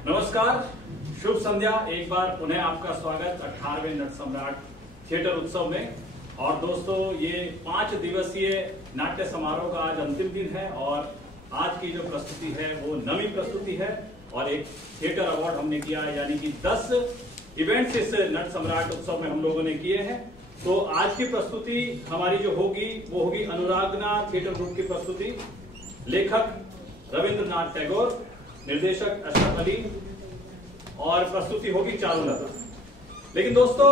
नमस्कार, शुभ संध्या। एक बार पुनः आपका स्वागत 18वें नट सम्राट थिएटर उत्सव में। और दोस्तों, ये 5 दिवसीय नाट्य समारोह का आज अंतिम दिन है और आज की जो प्रस्तुति है वो नवी प्रस्तुति है और एक थिएटर अवार्ड हमने किया है, यानी कि 10 इवेंट्स इस नट सम्राट उत्सव में हम लोगों ने किए हैं। तो आज की प्रस्तुति हमारी जो होगी वो होगी अनुरागना थिएटर ग्रुप की प्रस्तुति। लेखक रविंद्रनाथ टैगोर, निर्देशक अशरफ अली और प्रस्तुति होगी चारुलता। लेकिन दोस्तों,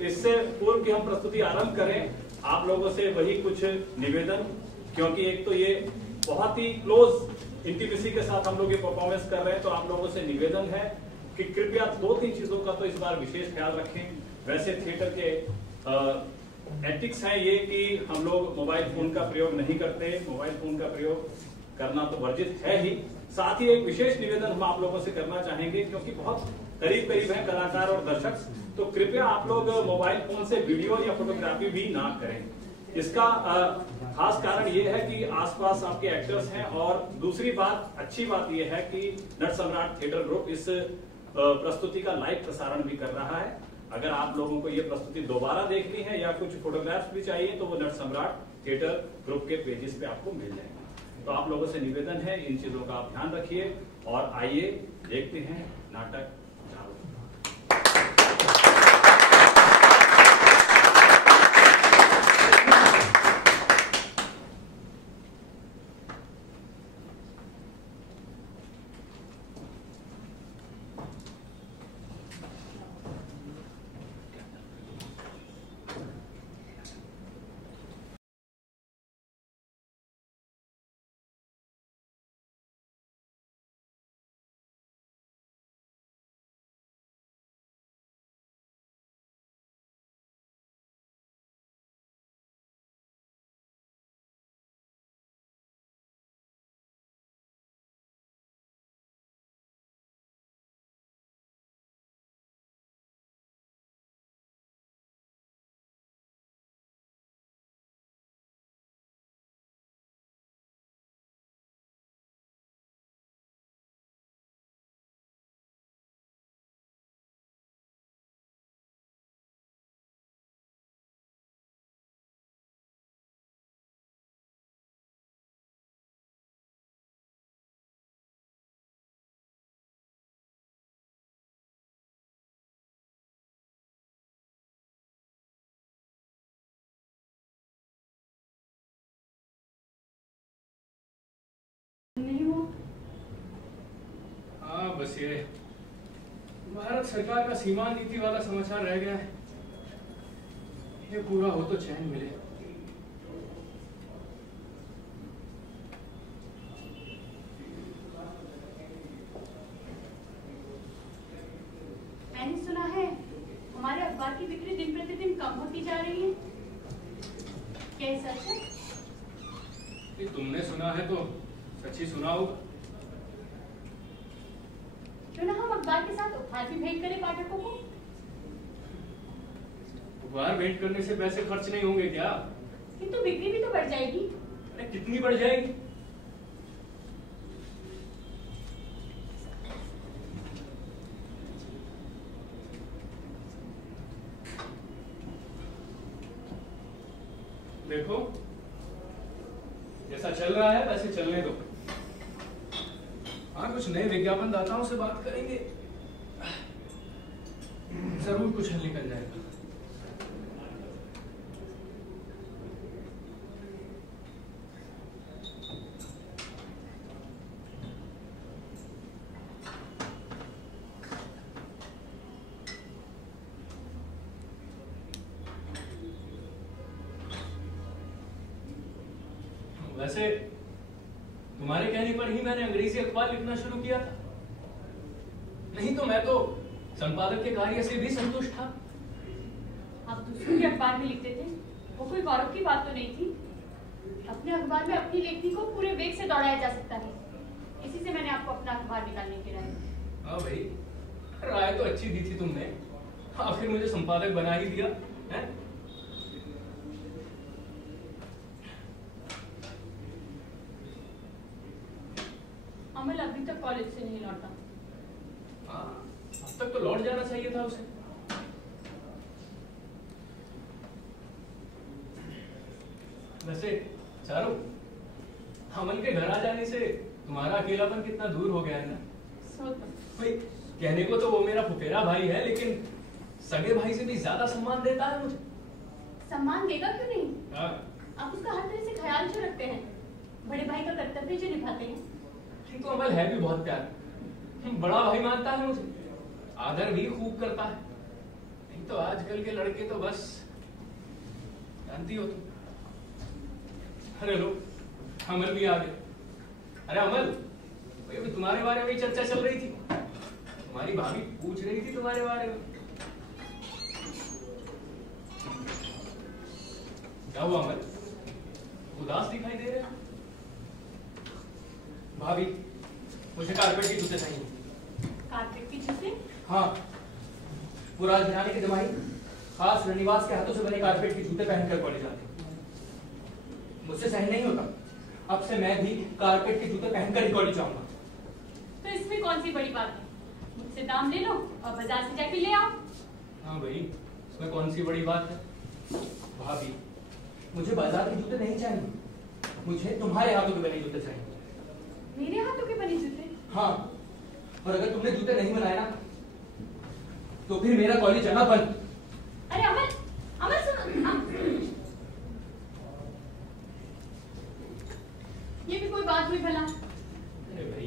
इससे पूर्व की हम प्रस्तुति आरंभ करें, आप लोगों से वही कुछ निवेदन, क्योंकि एक तो ये बहुत ही क्लोज इंटीमेसी के साथ हम लोग ये परफॉर्मेंस कर रहे हैं, तो आप लोगों से निवेदन है कि कृपया 2-3 चीजों का तो इस बार विशेष ख्याल रखें। वैसे थिएटर के एथिक्स हैं ये कि हम लोग मोबाइल फोन का प्रयोग नहीं करते, मोबाइल फोन का प्रयोग करना तो वर्जित है ही। साथ ही एक विशेष निवेदन हम आप लोगों से करना चाहेंगे, क्योंकि बहुत करीब करीब हैं कलाकार और दर्शक, तो कृपया आप लोग मोबाइल फोन से वीडियो या फोटोग्राफी भी ना करें। इसका खास कारण ये है कि आसपास आपके एक्टर्स हैं। और दूसरी बात, अच्छी बात ये है कि नट सम्राट थिएटर ग्रुप इस प्रस्तुति का लाइव प्रसारण भी कर रहा है। अगर आप लोगों को ये प्रस्तुति दोबारा देखनी है या कुछ फोटोग्राफ्स भी चाहिए तो वो नट सम्राट थिएटर ग्रुप के पेजेस पे आपको मिल जाएंगे। तो आप लोगों से निवेदन है, इन चीजों का आप ध्यान रखिए। और आइए देखते हैं नाटक चारुलता। बस ये भारत सरकार का सीमांत नीति वाला समाचार रह गया है। ये पूरा हो तो चैन मिले। मैंने सुना है हमारे अखबार की बिक्री दिन प्रतिदिन कम होती जा रही है। क्या ये सच है? ये तुमने सुना है तो सच ही सुना होगा। क्यों ना हम अखबार के साथ उपहार भी भेंट करें पाठकों को? उपहार भेंट करने से पैसे खर्च नहीं होंगे क्या? किंतु बिक्री भी तो बढ़ जाएगी। अरे कितनी बढ़ जाएगी? देखो, जैसा चल रहा है वैसे चलने दो। हाँ, कुछ नए विज्ञापन दाताओं से बात करेंगे, जरूर कुछ हल निकल जाएगा। वैसे तुम्हारे कहने पर ही मैंने अंग्रेजी अखबार लिखना शुरू किया था, नहीं तो मैं तो संपादक के कार्य से भी संतुष्ट था। आप दूसरों के अखबार में लिखते थे, वो कोई गौरव की बात तो नहीं थी। अपने अखबार में अपनी लेखनी को पूरे वेग से दौड़ाया जा सकता है। इसी से मैंने आपको अपना अखबार निकालने की राय दी। हाँ भाई, राय तो अच्छी दी थी तुमने, आखिर मुझे संपादक बना ही दिया है। अमल अभी तक कॉलेज से नहीं लौटा। हाँ, अब तक तो लौट जाना चाहिए था उसे। वैसे चारू, अमन के घर आ जाने से तुम्हारा अकेलापन कितना दूर हो गया है ना। भाई कहने को तो वो मेरा फुफेरा भाई है, लेकिन सगे भाई से भी ज्यादा सम्मान देता है मुझे। सम्मान देगा क्यों नहीं? हाँ। आप उसका हर तरह से ख्याल जो रखते हैं, बड़े भाई का कर्तव्य जो निभाते हैं। तो अमल है भी बहुत प्यार, बड़ा भाई मानता है मुझे, आदर भी खूब करता है। नहीं तो आजकल के लड़के तो बस जानती हो तुम। अरे लो, अमल भी आ गए। अरे अमल, अभी तुम्हारे बारे में चर्चा चल रही थी, तुम्हारी भाभी पूछ रही थी तुम्हारे बारे में। क्या हुआ अमल, उदास दिखाई दे रहे हो? भाभी, मुझे कारपेट के जूते चाहिए। कारपेट के जूते? हाँ, पूरा घराने के जमाई खास रनिवास के हाथों से बने कारपेट के जूते पहनकर कॉलेज आते। मुझसे सहन नहीं होता, अब से मैं भी कारपेट के जूते पहनकर ही कॉलेज जाऊंगा। तो इसमें कौन सी बड़ी बात है? मुझसे दाम ले लो और बाजार से जाके ले आओ। हाँ भाई, इसमें कौन सी बड़ी बात है? भाभी, मुझे बाजार के जूते नहीं चाहिए, मुझे तुम्हारे हाथों के बने जूते चाहिए। मेरे हाथों के बने जूते? हाँ, और अगर तुमने जूते नहीं बनाए ना, तो फिर मेरा कॉलेज जाना बंद। अरे अमल, अमल सुनो। ये भी कोई बात हुई भला? अरे भाई,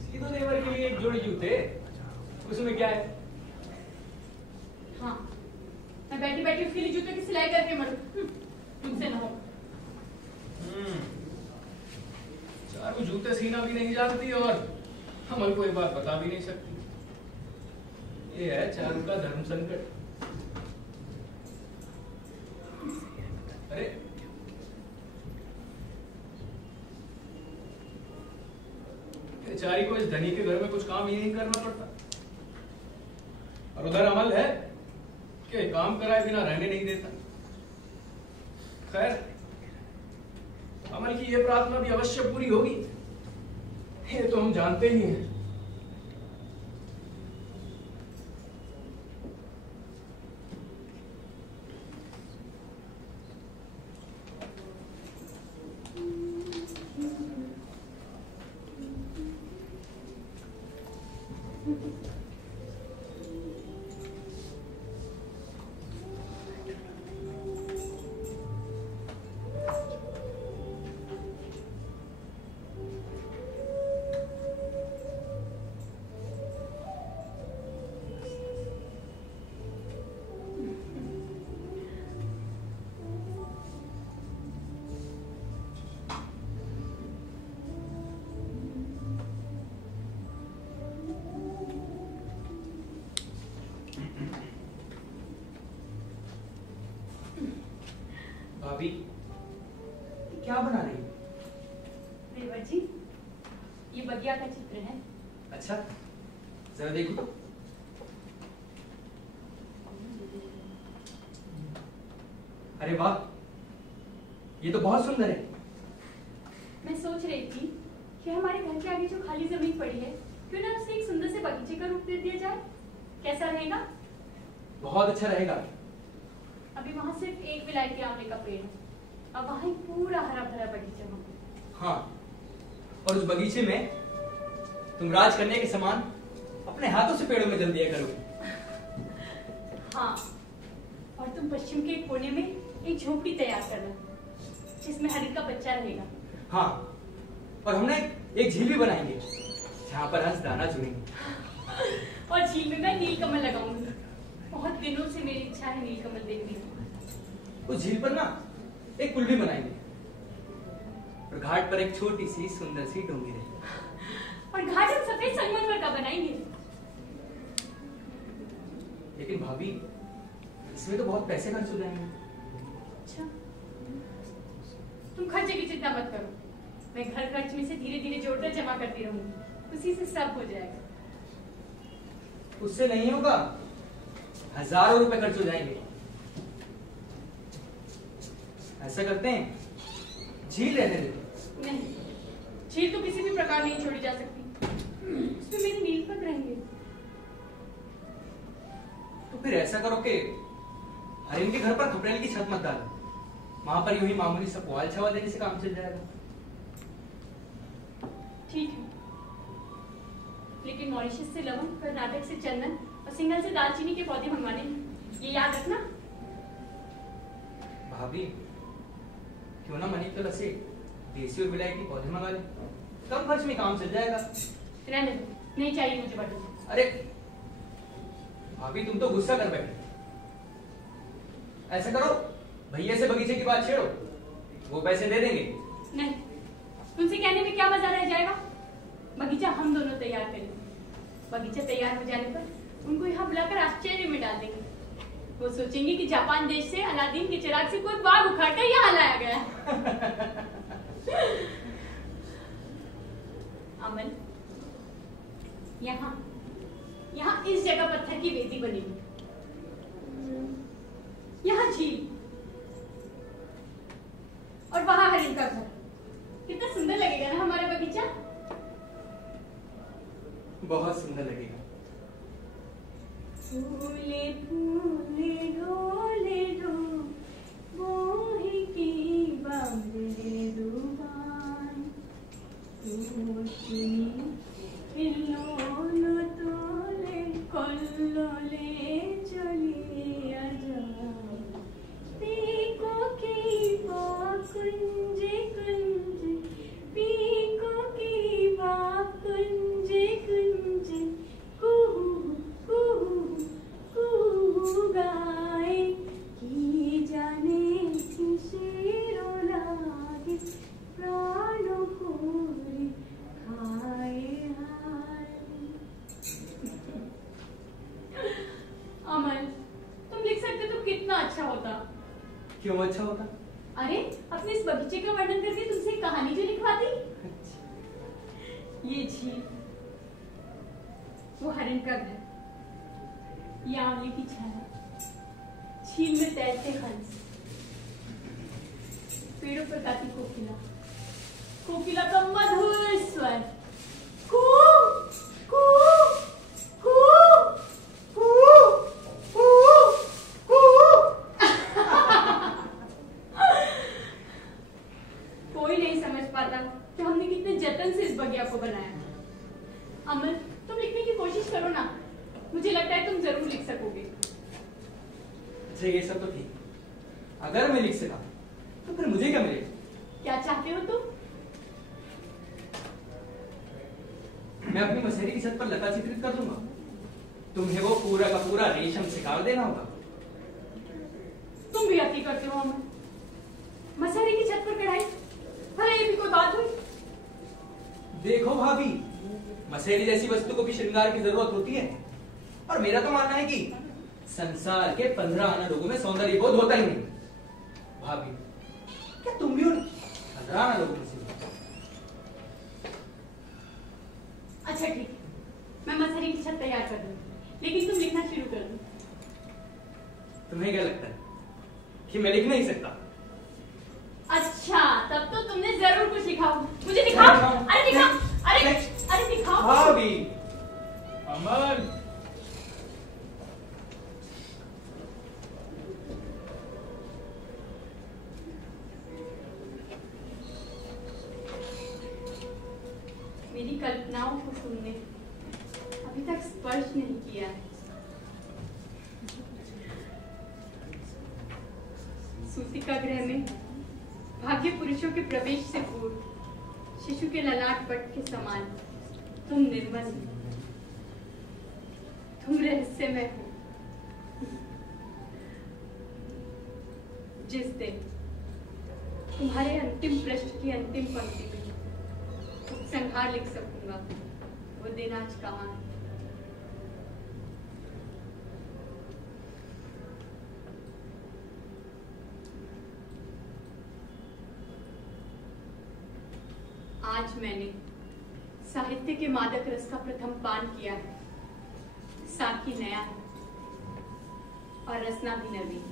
सीधो देवर के लिए एक जोड़ी जूते, उसमें क्या है? हाँ, मैं बैठी बैठी उसके लिए जूते की सिलाई करके मरूं, तुमसे ना हो। चारू जूते सीना भी नहीं जानती और अमल को एक बात बता भी नहीं सकती। ये है चारू का धर्म संकट। अरे बेचारी को इस धनी के घर में कुछ काम ही नहीं करना पड़ता, और उधर अमल है कि काम कराए बिना रहने नहीं देता। खैर, अमल की ये प्रार्थना भी अवश्य पूरी होगी, ये तो हम जानते ही हैं। भाभी, क्या बना रही हो? देवर जी, ये बगिया का चित्र है। अच्छा, जरा देखो तो। अरे वाह, ये तो बहुत सुंदर है। मैं सोच रही थी कि हमारे घर के आगे जो खाली जमीन पड़ी है, क्यों ना उसे एक सुंदर से बगीचे का रूप दे दिया जाए। कैसा रहेगा? बहुत अच्छा रहेगा। अभी वहाँ सिर्फ एक विलायती आंवले का पेड़ है, अब वहाँ एक पूरा हरा भरा बगीचा होगा। हाँ, और उस बगीचे में तुम राज करने के समान अपने हाथों से पेड़ों में जल दिया करोगे। हाँ, और तुम पश्चिम के एक कोने में एक झोपड़ी तैयार करना, जिसमें हरित का बच्चा रहेगा। हाँ, और हमने एक झील भी बनाएंगे जहाँ पर हंस दाना चुनेंगे। और झील में मैं नीलकमल लगाऊंगी। बहुत दिनों से मेरी इच्छा है नीलकमल देखने की। उस झील पर ना एक पुल भी बनाएंगे, और घाट पर एक छोटी सी सुंदर सी डोंगी रहेगी। और घाट हम सफेद संगमरमर का बनाएंगे। लेकिन भाभी, इसमें तो बहुत पैसे खर्च हो जाएंगे। अच्छा, तुम खर्चे की चिंता मत करो, मैं घर खर्च में से धीरे धीरे जोड़कर जमा करती रहूंगी, उसी से सब हो जाएगा। उससे नहीं होगा, हजारों रुपए खर्च हो जाएंगे। ऐसा करते हैं, झील रहने देते। नहीं, झील तो किसी भी प्रकार नहीं छोड़ी जा सकती, उसमें मेरे नीलपत रहेंगे। फिर ऐसा करो कि हरिम के घर पर खपरेल की छत मत डालो, वहां पर यूं ही मामूली सा पुआल छावा देने से काम चल जाएगा। ठीक है, लेकिन मॉरिशस से लवंग, कर्नाटक से चंदन और सिंघल से दालचीनी के पौधे मंगवाने हैं, ये याद रखना। भाभी क्यों ना मनी प्लस से देसी और विलायती पौधे मंगा ले, कम खर्च में काम चल जाएगा। रहने दो, नहीं चाहिए मुझे बटन। अरे भाभी तुम तो गुस्सा कर बैठे, ऐसा करो भैया से बगीचे की बात छेड़ो, वो पैसे दे देंगे। नहीं, तुमसे कहने में क्या मजा रह जाएगा। बगीचा हम दोनों तैयार करेंगे, बगीचा तैयार हो जाने पर उनको यहाँ बुलाकर आश्चर्य में डाल देंगे। वो सोचेंगे कि जापान देश से अलादीन के चिराग से कोई बाग उखाड़कर यहाँ लाया गया। अमन, यहाँ इस जगह पत्थर की वेदी बनेगी, यहाँ झील और वहां हरिन का घर। कितना सुंदर लगेगा ना हमारा बगीचा। बहुत सुंदर लगेगा। फूले फूले ढोले ढो मोही की बांधे दुबान हिलोनो तोले कोल्लोले चली आजा पीको की कुंजे कुंजे पीको की कुंजे कुंजे कुहू कुहू कुहू गाए की जाने किसेरो लागे प्राणों पूरी खाए हाय। अमन, तुम लिख सकते तो कितना अच्छा होता। क्यों अच्छा होता? अरे अपने इस बगीचे का वर्णन करके तुमसे एक कहानी जो लिखवाती। ये झील, वो हरिन का घर, ये आंवले की छाया, झील में तैरते हंस, पेड़ों पर गाती कोकिला, कोकिला का मधुर स्वर, कू कू कू कू कू कू। कोई नहीं समझ पाता कि हमने कितने जतन से इस बगिया को बनाया। अमन, तुम लिखने की कोशिश करो ना, मुझे लगता है तुम जरूर लिख सकोगे। अच्छा ये सब तो ठीक, अगर मैं लिख सका तो फिर मुझे क्या मिलेगा? क्या चाहते हो तुम? मैं अपनी मसहरी की छत पर लता चित्रित कर दूंगा, तुम्हें वो पूरा का पूरा रेशम शिकार देना होगा। तुम भी अति करते हो अमन, मसहरी की छत पर कढ़ाई, भला ये भी कोई बात हुई? देखो भाभी, मसहरी जैसी वस्तु को भी श्रृंगार की जरूरत होती है, और मेरा तो मानना है कि संसार के 15 आना लोगों में सौंदर्य बोध होता ही नहीं। भाभी, क्या तुम भी उन 15 आना लोगों में से हो? अच्छा ठीक है, मैं मसहरी की छत तैयार कर दूंगी, लेकिन तुम लिखना शुरू कर दो। तुम्हें क्या लगता है कि मैं लिख नहीं सकता? अच्छा, तब तो तुमने जरूर कुछ लिखा होगा। मुझे दिखाओ। अरे दिखाओ, अरे दिखाओ। भाभी, अमन, मेरी कल्पनाओं को तुमने अभी तक स्पर्श नहीं किया है। सूतिका गृह में भाग्य पुरुषों के प्रवेश से पूर्व शिशु के ललाट पट के समान तुम निर्मल हो, तुम रहस्यमय हो। जिस दिन तुम्हारे अंतिम पृष्ठ की अंतिम पंक्ति में उपसंहार लिख सकूंगा, वो दिन आज कहाँ है? आज मैंने साहित्य के मादक रस का प्रथम पान किया है। साकी नया है और रसना भी नवीन।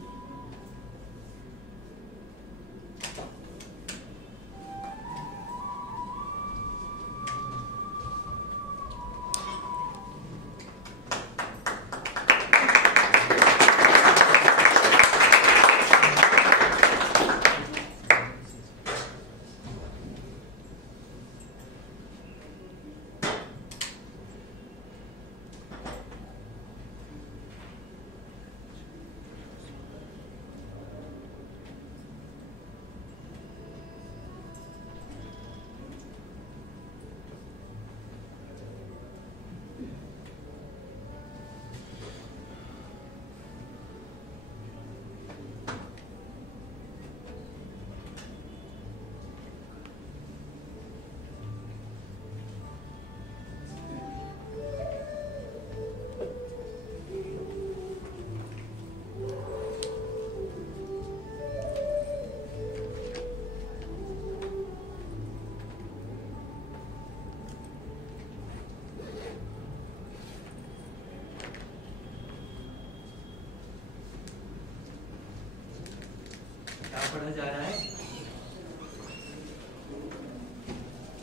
पढ़ा जा रहा है।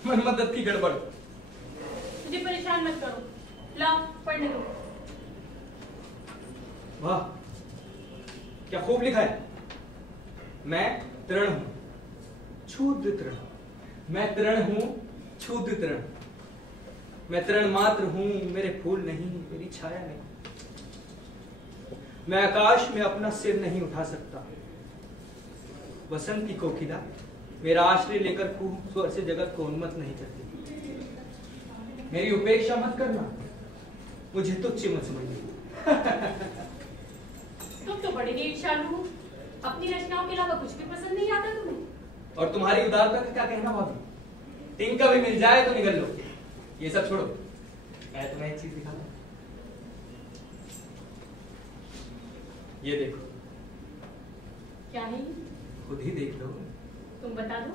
मनमदद की गड़बड़। मुझे परेशान मत करो, लाओ पढ़ने दो। वाह, क्या खूब लिखा है। मैं तृण हूं, क्षुद्र तृण। मैं तृण हूं, क्षुद्र तृण। मैं तृण मात्र हूं, मेरे फूल नहीं, मेरी छाया नहीं। मैं आकाश में अपना सिर नहीं उठा सकता। वसंत की कोकिला मेरा आश्रय लेकर खूब स्वर से जगत को उन्मत्त नहीं करती। मेरी उपेक्षा मत करना, मुझे तुच्छ मत समझिए। तुम तो बड़े ही ईर्ष्यालु हो, अपनी रचनाओं के अलावा कुछ भी पसंद नहीं आता तुम्हें। और तुम्हारी उदारता का क्या कहना भाभी? टिंका भी मिल जाए तो निगल लो। ये सब छोड़ो, मैं तुम्हें एक चीज दिखाता हूं। ये देखो। क्या है ये? खुद ही देख लो। तुम बता दो।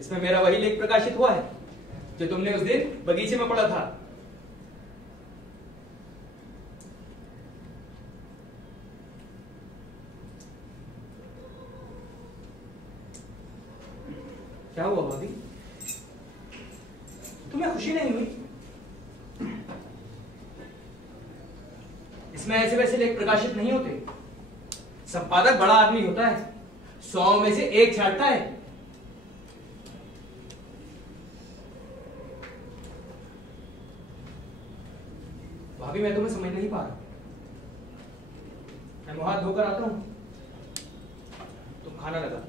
इसमें मेरा वही लेख प्रकाशित हुआ है जो तुमने उस दिन बगीचे में पढ़ा था। क्या हुआ भाभी? तुम्हें खुशी नहीं हुई? इसमें ऐसे वैसे लेख प्रकाशित नहीं होते। संपादक बड़ा आदमी होता है, 100 में से 1 छांटता है। भाभी, मैं तुम्हें समझ नहीं पा रहा। मैं मुंह हाथ धोकर आता हूं, तुम खाना लगा।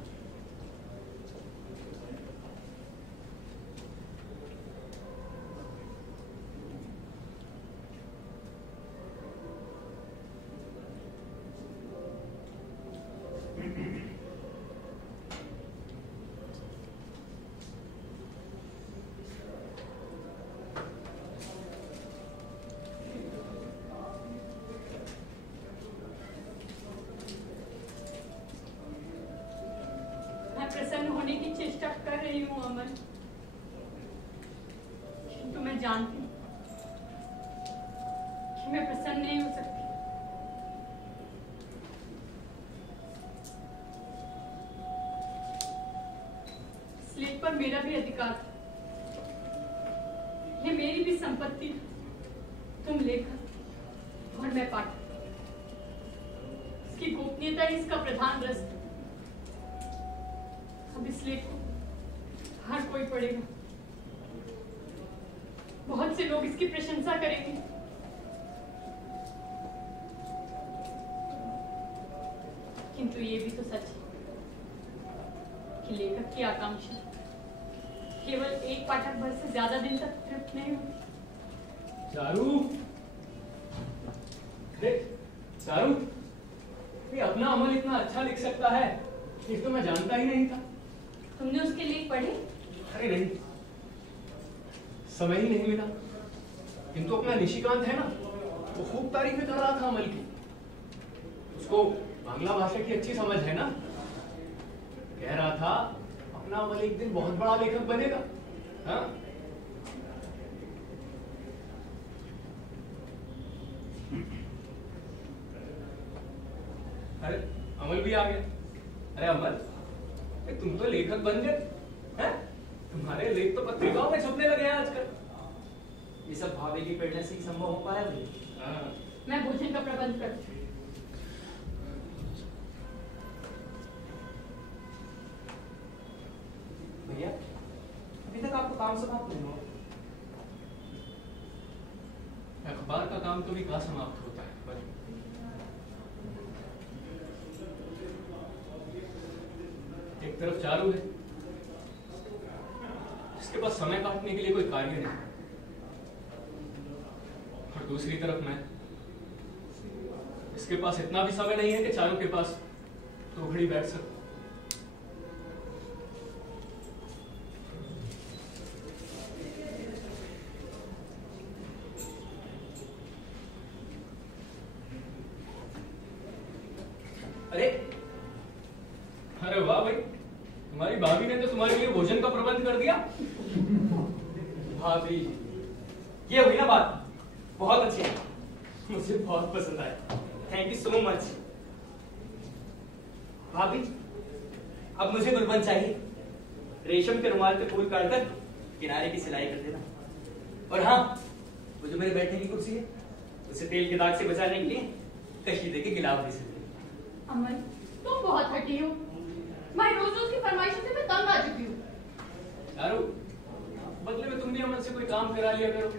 प्रसन्न होने की चेष्टा कर रही हूँ अमन, किंतु मैं जानती हूँ कि मैं प्रसन्न नहीं हो सकती। इस लेख पर मेरा भी अधिकार था, ये मेरी भी संपत्ति। तुम लेखक और मैं पाठक, इसकी गोपनीयता ही इसका प्रधान रस है। अब इस लेख को हर कोई पढ़ेगा, बहुत से लोग इसकी प्रशंसा करेंगे, किंतु ये भी तो सच है कि लेखक की आकांक्षा केवल एक पाठक भर से ज्यादा दिन तक तृप्त नहीं होती। चारू, देख चारू, ये अपना अमल इतना अच्छा लिख सकता है, ये तो मैं जानता ही नहीं था। तुमने उसके लेख पढ़े? अरे नहीं, समय ही नहीं मिला। किंतु अपना निशिकांत है ना, वो खूब तारीफें कर रहा था अमल की। उसको बांग्ला भाषा की अच्छी समझ है ना, कह रहा था अपना अमल एक दिन बहुत बड़ा लेखक बनेगा। हाँ? अरे अमल भी आ गया। अरे अमल, तुम तो लेखक बन गए हैं? तुम्हारे लेख तो पत्रिकाओं में छपने लगे हैं आजकल। ये सब भाभी की प्रेरणा से ही संभव हो पाया मुझे। मैं भोजन का प्रबंध करती हूँ। भैया, अभी तक आपको काम समाप्त नहीं हुआ। अखबार का काम तो भी कहाँ समाप्त होता है, पर एक तरफ चारू है जिसके पास समय काटने के लिए कोई कार्य नहीं, और दूसरी तरफ मैं, इसके पास इतना भी समय नहीं है कि चारू के पास तो घड़ी बैठ सकूं। अरे वाह भाई, तुम्हारी भाभी ने तो तुम्हारे लिए भोजन का प्रबंध कर दिया। भाभी, ये हुई ना बात, बहुत अच्छी है, मुझे बहुत पसंद आया। Thank you so much. भाभी, अब मुझे गुलबंद चाहिए। रेशम के रुमाल पे फूल काटकर किनारे की सिलाई कर देना। और हाँ, वो जो मेरे बैठने की कुर्सी है उसे तेल के दाग से बचाने के लिए कशीदे के गिलाफ दे सकते। अमन, तुम बहुत हटी हो। मैं रोज रोज की फरमाइशों से मैं तंग आ चुकी हूँ। चारू, बदले में तुम भी अमन से कोई काम करा लिया करो।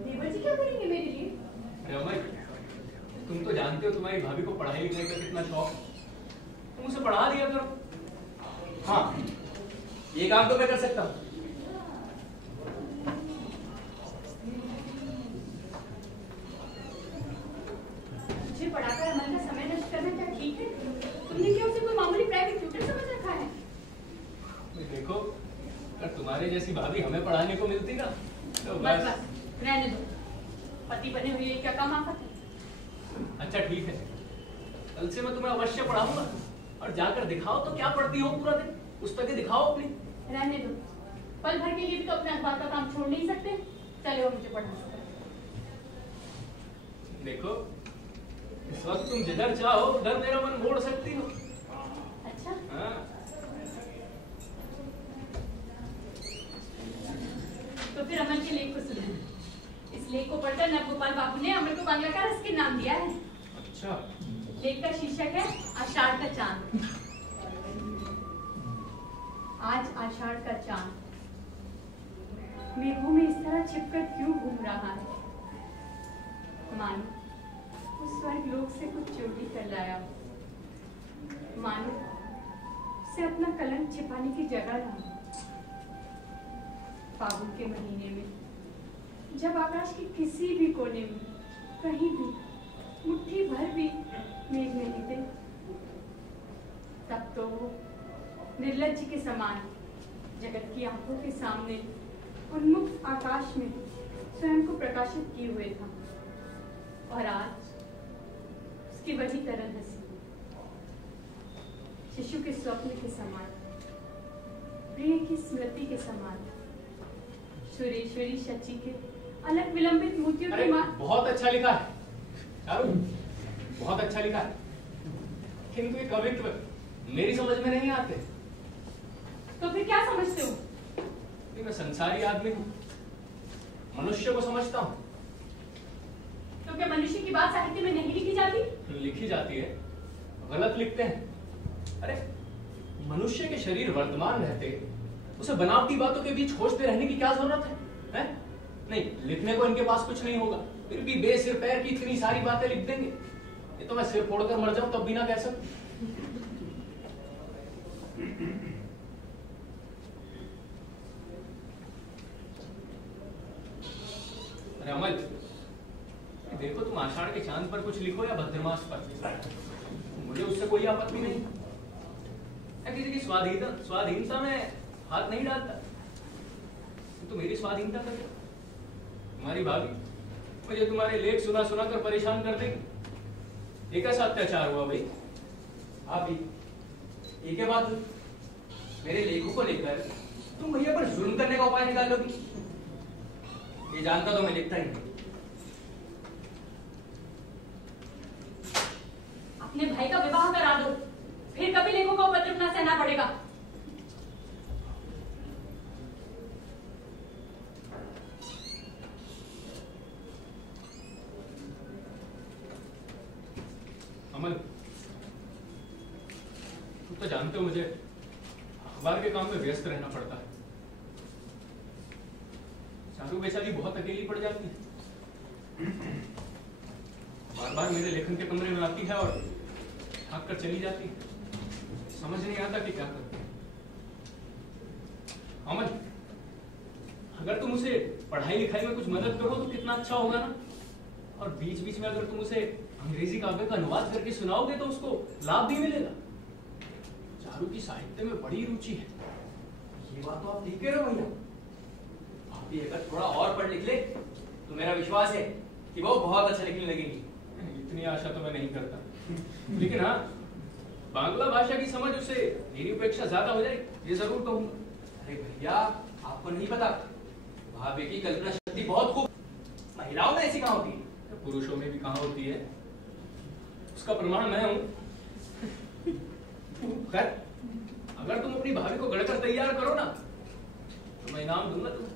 देवर जी क्या करेंगे मेरे लिए? अरे अमन, तुम तो जानते हो तुम्हारी भाभी को पढ़ाई लिखाई का कितना शौक, तुम उसे पढ़ा दिया करो। हाँ, ये काम तो मैं कर सकता हूँ। मुझे पढ़ाकर अमन का समय नष्ट करना क्या ठीक है? तुमने क्या उसे कोई मामूली प्राइवेट ट्यूटर समझ रखा है? देखो, अगर तुम्हारे जैसी भाभी हमें पढ़ाने को मिलती ना तो बस बस, रहने दो। पति बने हुए ये क्या काम आफत है? अच्छा ठीक है, कल से मैं तुम्हें अवश्य पढ़ाऊंगा। और जाकर दिखाओ तो क्या पढ़ती हो पूरा दिन, पुस्तकें दिखाओ अपनी। रहने दो, पल भर के लिए भी तो अपने अखबार का काम छोड़ नहीं सकते। चले वो मुझे पढ़ा सकते। देखो, इस वक्त तुम जिधर चाहो उधर मेरा मन मोड़ सकती हो। अच्छा, हाँ। तो फिर अमन के लेख को सुनो। इस लेख को पढ़कर नवगोपाल बाबू ने अमन को बांग्ला का रस के नाम दिया है। अच्छा, लेख का शीर्षक है आषाढ़ का चांद। आज आषाढ़ का चांद मेघों में इस तरह छिपकर क्यों घूम रहा है? मानो उस स्वर्ग लोक से कुछ चोरी कर लाया हो। मानो उसे अपना कलंक छिपाने की जगह ला। फागुन के महीने में जब आकाश के किसी भी कोने में कहीं भी मुट्ठी भर भी मेघ नहीं थे, तब तो वो निर्लज्ज के समान जगत की आंखों के सामने उन्मुक्त आकाश में स्वयं को प्रकाशित किए हुए था। और आज उसकी वही तरह हंसी शिशु के स्वप्न के समान, प्रिय की स्मृति के समान, सुरेश्वरी शची के अलग विलंबित मोतियों अरे की मां। बहुत अच्छा लिखा है चारू, बहुत अच्छा लिखा है, किंतु ये कवित्व मेरी समझ में नहीं आते। तो फिर क्या समझते हो? मैं संसारी आदमी हूँ, मनुष्य को समझता हूँ। तो क्या मनुष्य की बात साहित्य में नहीं लिखी जाती? लिखी जाती है, गलत लिखते हैं। अरे मनुष्य के शरीर वर्तमान रहते उसे बनावटी बातों के बीच खोजते रहने की क्या जरूरत है? हैं? नहीं, लिखने को इनके पास कुछ नहीं होगा, फिर भी बेसिर पैर की इतनी सारी बातें लिख देंगे। ये तो मैं सिर फोड़कर मर जाऊं तब भी ना कह सकती। अरे अमल, देखो तुम आषाढ़ के चांद पर कुछ लिखो या भद्रमास पर, मुझे उससे कोई आपत्ति नहीं। मैं किसी की स्वाधीनता में हाथ नहीं डालता। तो मेरी स्वाधीनता कर दो। तुम्हारी भाभी मुझे तुम्हारे लेख सुना सुना कर परेशान कर देगी। ये कैसा अत्याचार हुआ भाई? भाभी, ये क्या बात हुई? मेरे लेखों को लेकर तुम भैया पर जुल्म करने का उपाय निकाल लोगी? ये जानता तो मैं लिखता ही नहीं। अपने भाई का विवाह करा दो, फिर कभी लेखों का उपद्रव ना सहना पड़ेगा। अमल, तुम तो जानते हो मुझे अखबार के काम में व्यस्त रहना पड़ता है। चारू बेचारी बहुत अकेली पड़ जाती है, बार बार मेरे लेखन के कमरे में आती है और भाग कर चली जाती है। समझ नहीं आता कि क्या करूं। अमल, अगर तुम उसे पढ़ाई लिखाई में कुछ मदद करो तो कितना अच्छा होगा ना। और बीच बीच में अगर तुम उसे अंग्रेजी काव्य का अनुवाद करके सुनाओगे तो उसको लाभ भी मिलेगा। चारू की साहित्य में बड़ी रुचि है। ये बात तो आप ठीक कह रहे हो भैया। भाभी अगर थोड़ा और पढ़ लिख ले तो मेरा विश्वास है कि वो बहुत अच्छा लिखने लगेगी। इतनी आशा तो मैं नहीं करता, लेकिन हाँ, बांग्ला भाषा की समझ उसे मेरी अपेक्षा ज्यादा हो जाएगी, ये जरूर कहूंगा। अरे भैया, आपको नहीं पता, भाभी की कल्पना शक्ति बहुत खूब। महिलाओं में ऐसी कहाँ होती है? पुरुषों में भी कहाँ होती है, उसका प्रमाण मैं हूं। खैर, अगर तुम अपनी भाभी को गढ़कर तैयार करो ना तो मैं इनाम दूंगा तुम्हें।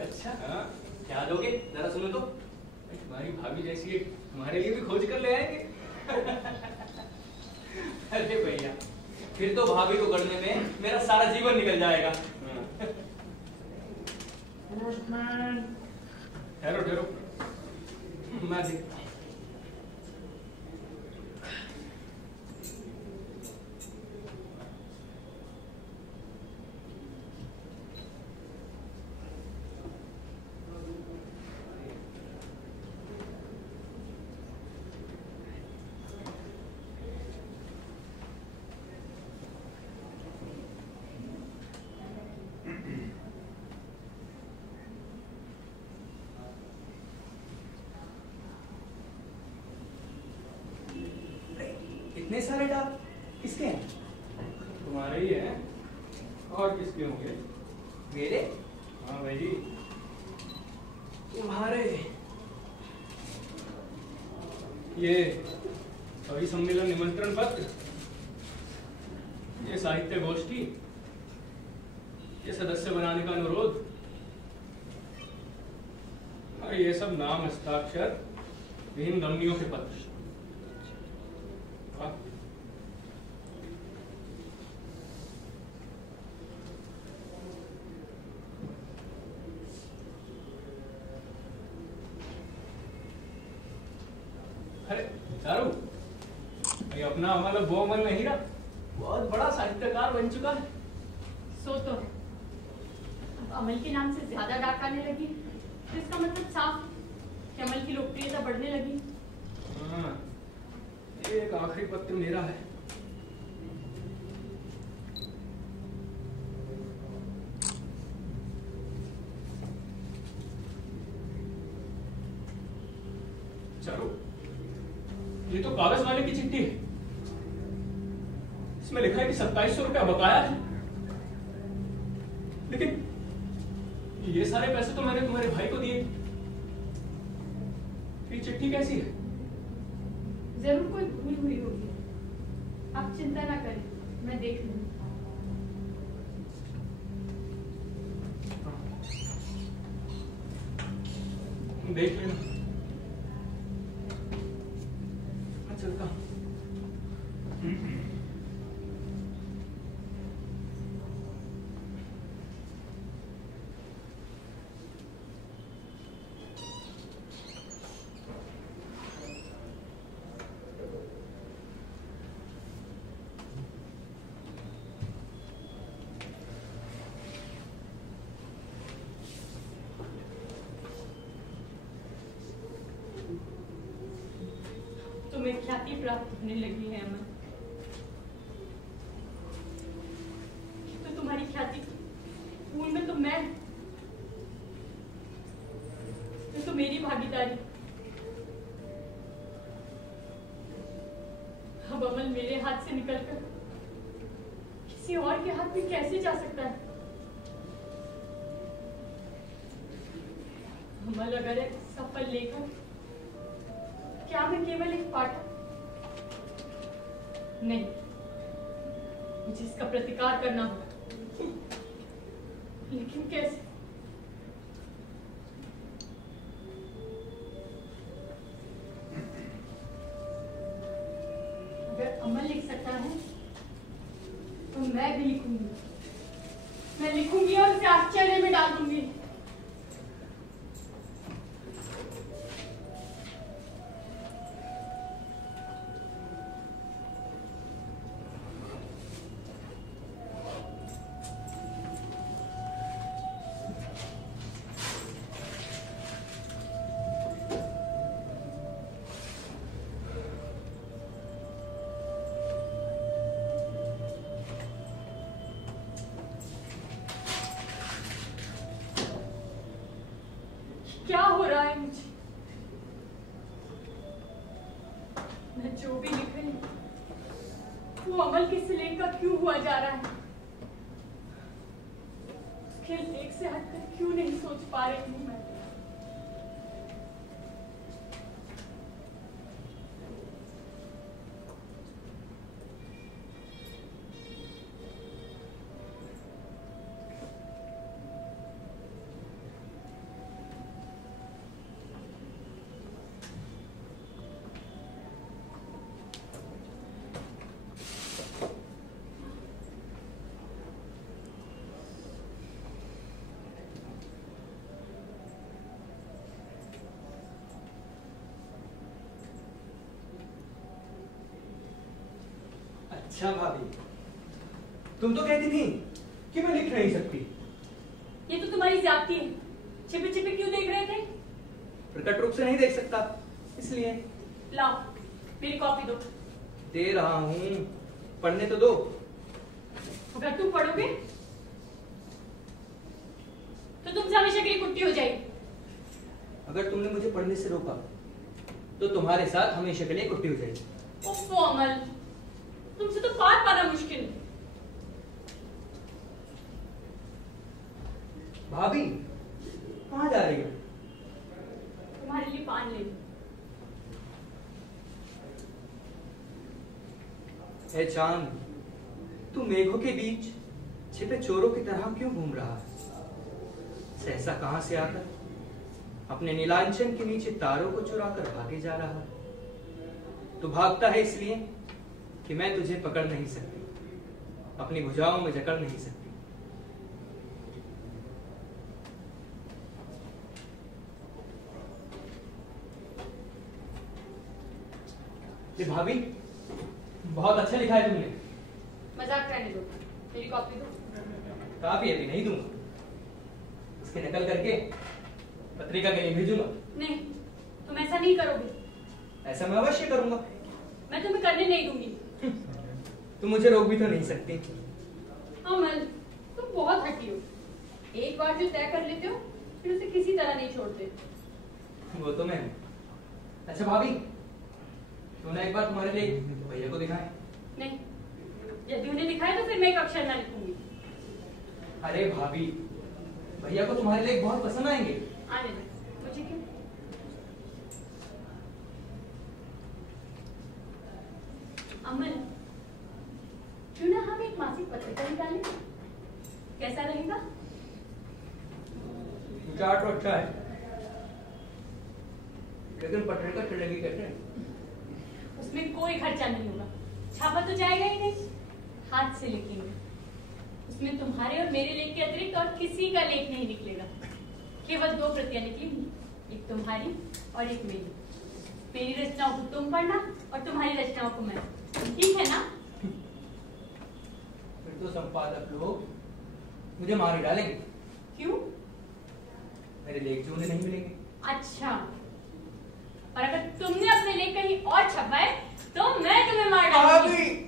अच्छा, हाँ, क्या दोगे जरा सुनो तो। तुम्हारी भाभी जैसी एक तुम्हारे लिए भी खोज कर ले आएंगे। अरे भैया, फिर तो भाभी को गढ़ने में मेरा सारा जीवन निकल जाएगा। ठहरो ठहरो, मैं देखता हूँ। इतने सारे डाक किसके हैं? तुम्हारे ही है, और किसके होंगे? मेरे? हाँ भाई, तुम्हारे। ये कवि सम्मेलन निमंत्रण पत्र, ये साहित्य गोष्ठी, ये सदस्य बनाने का अनुरोध, और ये सब नाम हस्ताक्षर विहीन गमनियों के पत्र। वाह, अरे चारू, ये अपना हमारा वो अमल नहीं रहा, बहुत बड़ा साहित्यकार बन चुका है। सो तो है। अब अमल के नाम से ज्यादा डाक आने लगी तो इसका मतलब साफ कि अमल की लोकप्रियता बढ़ने लगी। हाँ, एक आखिरी पत्र मेरा है। चारू, ये तो कागज वाले की चिट्ठी है। इसमें लिखा है कि 2700 रुपया बकाया है, लेकिन ये सारे पैसे तो मैंने तुम्हारे भाई को दिए। ये चिट्ठी कैसी है? जरूर कोई भूल हुई होगी, आप चिंता ना करें, मैं देख लूंगी। देख लेना, मैं चलता हूँ। तुम्हें ख्याति प्राप्त होने लगी है अमन, तो तुम्हारी ख्याति फूल में तो मैं, तो मेरी भागीदारी। अब अमल मेरे हाथ से निकलकर किसी और के हाथ में कैसे जा सकता है? अमल अगर एक सफल लेखक, क्या मैं केवल एक पाठक? नहीं, मुझे इसका प्रतिकार करना होगा, लेकिन कैसे? अगर अमल लिख सकता है तो मैं भी लिखूंगी। मैं लिखूंगी और उसे आश्चर्य में डाल दूंगी। क्या हो रहा है मुझे? मैं जो भी लिख रही हूँ वो अमल के सिलेंग का क्यों हुआ जा रहा है? उसके लेख से हटकर क्यों नहीं सोच पा रही हूँ मैं? अच्छा भाभी, तुम तो कहती थी कि मैं लिख नहीं सकती। ये तो तुम्हारी ज्यादती है। छिपे छिपे क्यों देख रहे थे? प्रकट रूप से नहीं देख सकता, इसलिए। लाओ मेरी कॉपी दो। दे रहा हूं, पढ़ने तो दो। अगर तुम पढ़ोगे तो तुमसे हमेशा के लिए कुट्टी हो जाएगी। अगर तुमने मुझे पढ़ने से रोका तो तुम्हारे साथ हमेशा के लिए कुट्टी हो जाएगी। ओफो अमल, तुमसे तो पार पाना मुश्किल है। भाभी कहाँ जा रही हो? तुम्हारे लिए पान ले लो। ए चांद, तू मेघों के बीच छिपे चोरों की तरह क्यों घूम रहा है? सहसा कहां से आकर अपने नीलांचन के नीचे तारों को चुराकर भागे जा रहा है। तू भागता है इसलिए कि मैं तुझे पकड़ नहीं सकती, अपनी भुजाओं में जकड़ नहीं सकती। ये भाभी, बहुत अच्छा लिखा है तुमने। मजाक करने दो, मेरी कॉपी दो। काफी अभी नहीं दूंगा, इसकी नकल करके पत्रिका के लिए भेजूंगा। नहीं, तुम ऐसा नहीं करोगे। ऐसा मैं अवश्य करूंगा। मैं तुम्हें करने नहीं दूंगी। तुम मुझे रोक भी तो नहीं सकती। अमल, तुम बहुत हठी हो। एक बार जो तय कर लेते हो फिर उसे किसी तरह नहीं छोड़ते। वो तो मैं। अच्छा भाभी, क्यों ना एक बार तुम्हारे लिए भैया को दिखाएं? नहीं, यदि उन्हें दिखाए तो फिर मैं एक अक्षर ना लिखूंगी। अरे भाभी, भैया को तुम्हारे लिए बहुत पसंद आएंगे। आने दो, मुझे क्यों? अमल, क्यों ना हम एक मासिक पत्रिका निकालें? कैसा रहेगा? विचार तो अच्छा है, लेकिन पत्रिका चलेगी कैसे? उसमें कोई खर्चा नहीं होगा, छापा तो जाएगा ही नहीं। हाथ से लिखेंगे, उसमें तुम्हारे और मेरे लेख के अतिरिक्त और किसी का लेख नहीं निकलेगा। केवल 2 प्रतियां निकलेंगी, एक तुम्हारी और एक मेरी। मेरी रचनाओं को तुम पढ़ना और तुम्हारी रचनाओं को मैं। ठीक है ना? फिर तो संपादक लोग मुझे मार ही डालेंगे। क्यों? मेरे लेख जो उन्हें नहीं मिलेंगे। अच्छा, और अगर तुमने अपने लेख कहीं और छपवाए तो मैं तुम्हें मार डालूंगी।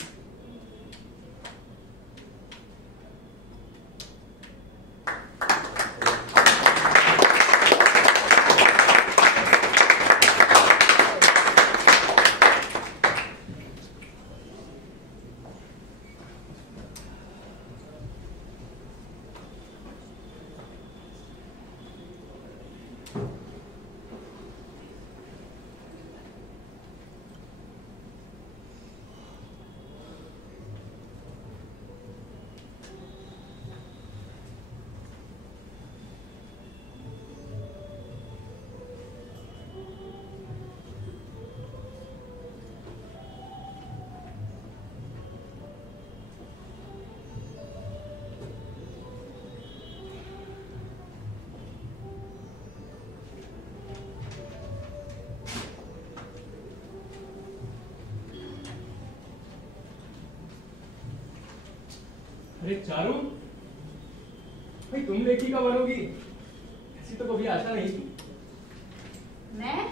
अरे चारू, भाई तुम लेखिका बनोगी ऐसी तो कभी आशा नहीं थी। मैं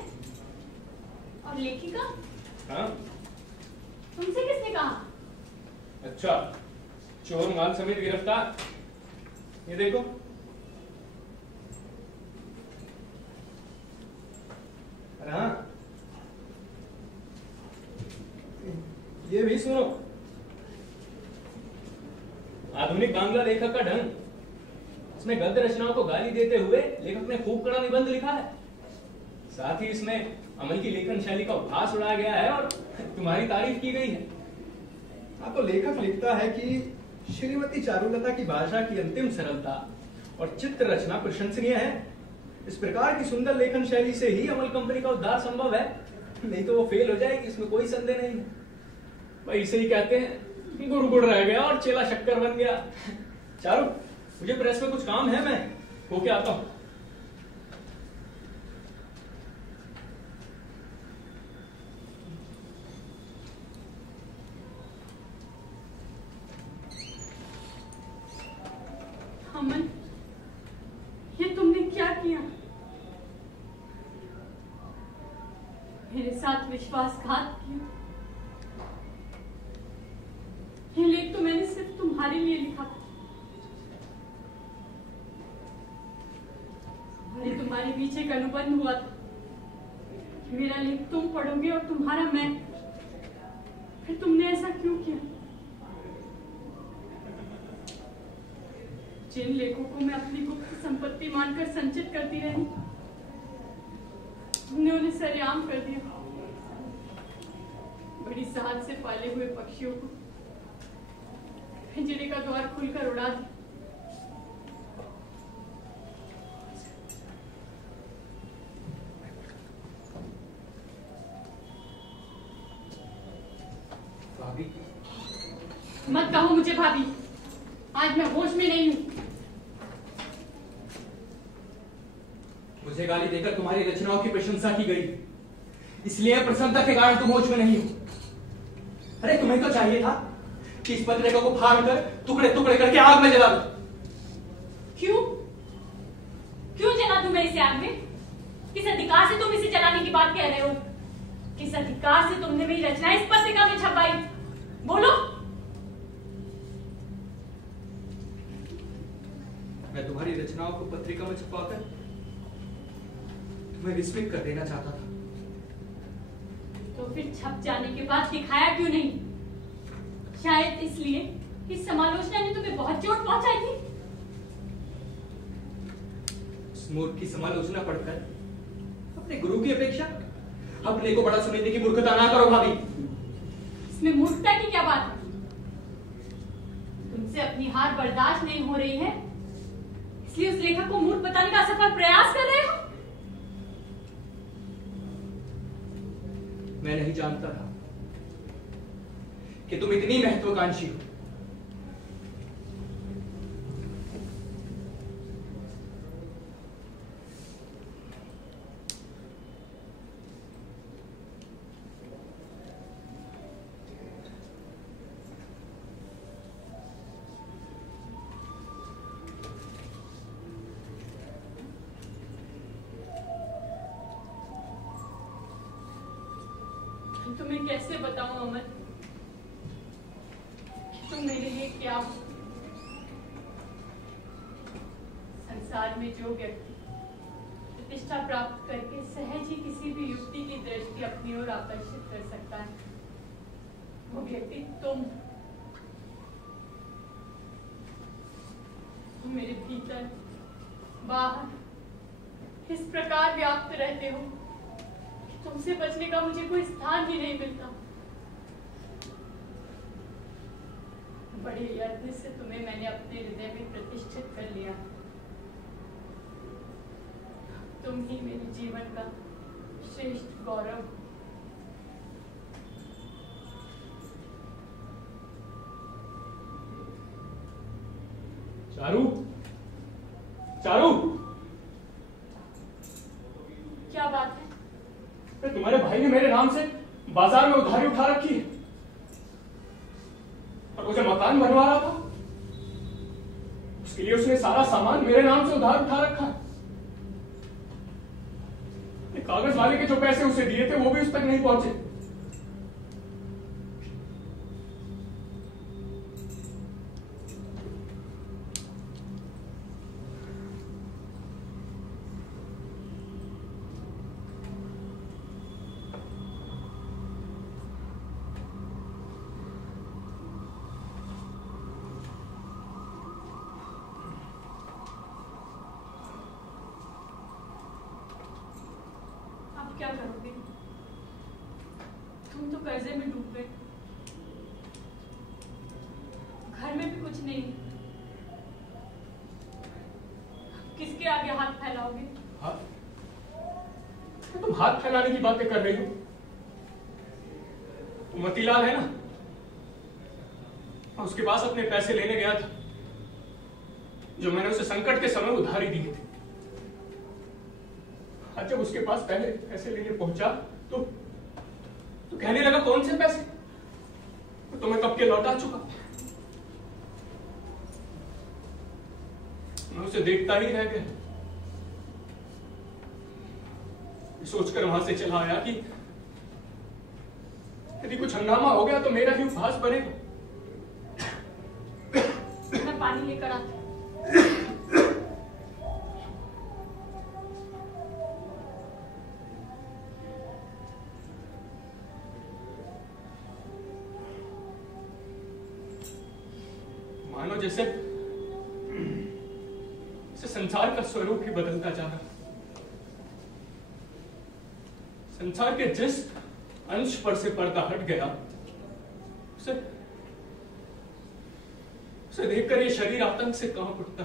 और लेखिका? हाँ? तुमसे किसने कहा? अच्छा, चोर माल समेत गिरफ्तार। ये देखो। अरे हाँ, ये भी सुनो। आधुनिक बांग्ला लेखक का ढंग। इसमें गद्य रचनाओं को गाली देते हुए लेखक ने खूब कड़ा निबंध लिखा है। साथ ही इसमें अमल की लेखन शैली का उपहास उड़ाया गया है और तुम्हारी तारीफ की गई है। हाँ, तो लेखक लिखता है कि श्रीमती चारुलता की भाषा की अंतिम सरलता और चित्र रचना प्रशंसनीय है। इस प्रकार की सुंदर लेखन शैली से ही अमल कंपनी का उद्धार संभव है, नहीं तो वो फेल हो जाएगी, इसमें कोई संदेह नहीं है। भाई इसे ही कहते हैं गुड़ गुड़ रह गया और चेला शक्कर बन गया। चारू, मुझे प्रेस में कुछ काम है, मैं होके आता हूं। साथ विश्वासघात किया। ये लेख तो मैंने सिर्फ तुम्हारे लिए लिखा था। तुम्हारे पीछे एक अनुबंध हुआ था। मेरा लेख तुम पढ़ोगे और तुम्हारा मैं। फिर तुमने ऐसा क्यों किया? जिन लेखों को मैं अपनी गुप्त संपत्ति मानकर संचित करती रही, तुमने उन्हें सरेआम कर दिया। बड़ी साहस से पाले हुए पक्षियों को पिंजरे का द्वार खुलकर उड़ा दिया। भाभी, मत कहो मुझे भाभी। आज मैं होश में नहीं हूं। मुझे गाली देकर तुम्हारी रचनाओं की प्रशंसा की गई, इसलिए प्रसन्नता के कारण तुम होश में नहीं हो। अरे तुम्हें तो चाहिए था कि इस पत्रिका को फाड़ कर टुकड़े टुकड़े करके आग में जला दो। क्यों? क्यों जला दूं मैं इसे आग में? किस अधिकार से तुम इसे जलाने की बात कह रहे हो? किस अधिकार से तुमने मेरी रचना इस पत्रिका में छपाई? बोलो। मैं तुम्हारी रचनाओं को पत्रिका में छपाकर तुम्हें विस्मित कर देना चाहता था। तो फिर छप जाने के बाद दिखाया क्यों नहीं? शायद इसलिए कि समालोचना ने तुम्हें बहुत चोट पहुंचाई थी। उस मूर्ख की समालोचना पढ़कर अपने गुरु की अपेक्षा अपने को बड़ा समझने की मूर्खता ना करो भाभी। इसमें मूर्खता की क्या बात है? तुमसे अपनी हार बर्दाश्त नहीं हो रही है, इसलिए उस लेखक को मूर्ख बताने का असफल प्रयास कर रहे हो। मैं नहीं जानता था कि तुम इतनी महत्वाकांक्षी हो। तुम्हें कैसे बताऊं अमन कि तुम मेरे लिए क्या हो? संसार में जो व्यक्ति प्रतिष्ठा प्राप्त करके सहज ही किसी भी युवती की दृष्टि अपनी ओर आकर्षित कर सकता है, वो व्यक्ति तुम मेरे भीतर बाहर इस प्रकार व्याप्त रहते हो, तुमसे बचने का मुझे कोई स्थान ही नहीं मिलता। बड़े यत्न से तुम्हें मैंने अपने हृदय में प्रतिष्ठित कर लिया। तुम ही मेरे जीवन का श्रेष्ठ गौरव। चारू, चारू, क्या बात है? तुम्हारे भाई ने मेरे नाम से बाजार में उधारी उठा रखी है और मुझे मकान बनवा रहा था, उसके लिए उसने सारा सामान मेरे नाम से उधार उठा रखा है। कागज वाले के जो पैसे उसे दिए थे वो भी उस तक नहीं पहुंचे। क्या करोगे? तुम तो कर्जे में डूब गए, घर में भी कुछ नहीं, किसके आगे हाथ फैलाओगे? तुम हाथ फैलाने की बातें कर रही हो? मतीलाल है ना, मैं उसके पास अपने पैसे लेने गया था जो मैंने उसे संकट के समय उधारी दिए थे। आज जब उसके पास पहले पैसे लेने पहुंचा तो कहने लगा कौन से पैसे, तो मैं कब के लौटा चुका। मैं उसे देखता ही रह गया, सोचकर वहां से चला आया कि यदि कुछ हंगामा हो गया तो मेरा ही उपहास बनेगा। मैं पानी लेकर आती हूँ। मानो जैसे संसार का स्वरूप ही बदलता जा रहा। संसार के जिस अंश पर से पर्दा हट गया उसे देखकर ये शरीर आतंक से कांप उठता।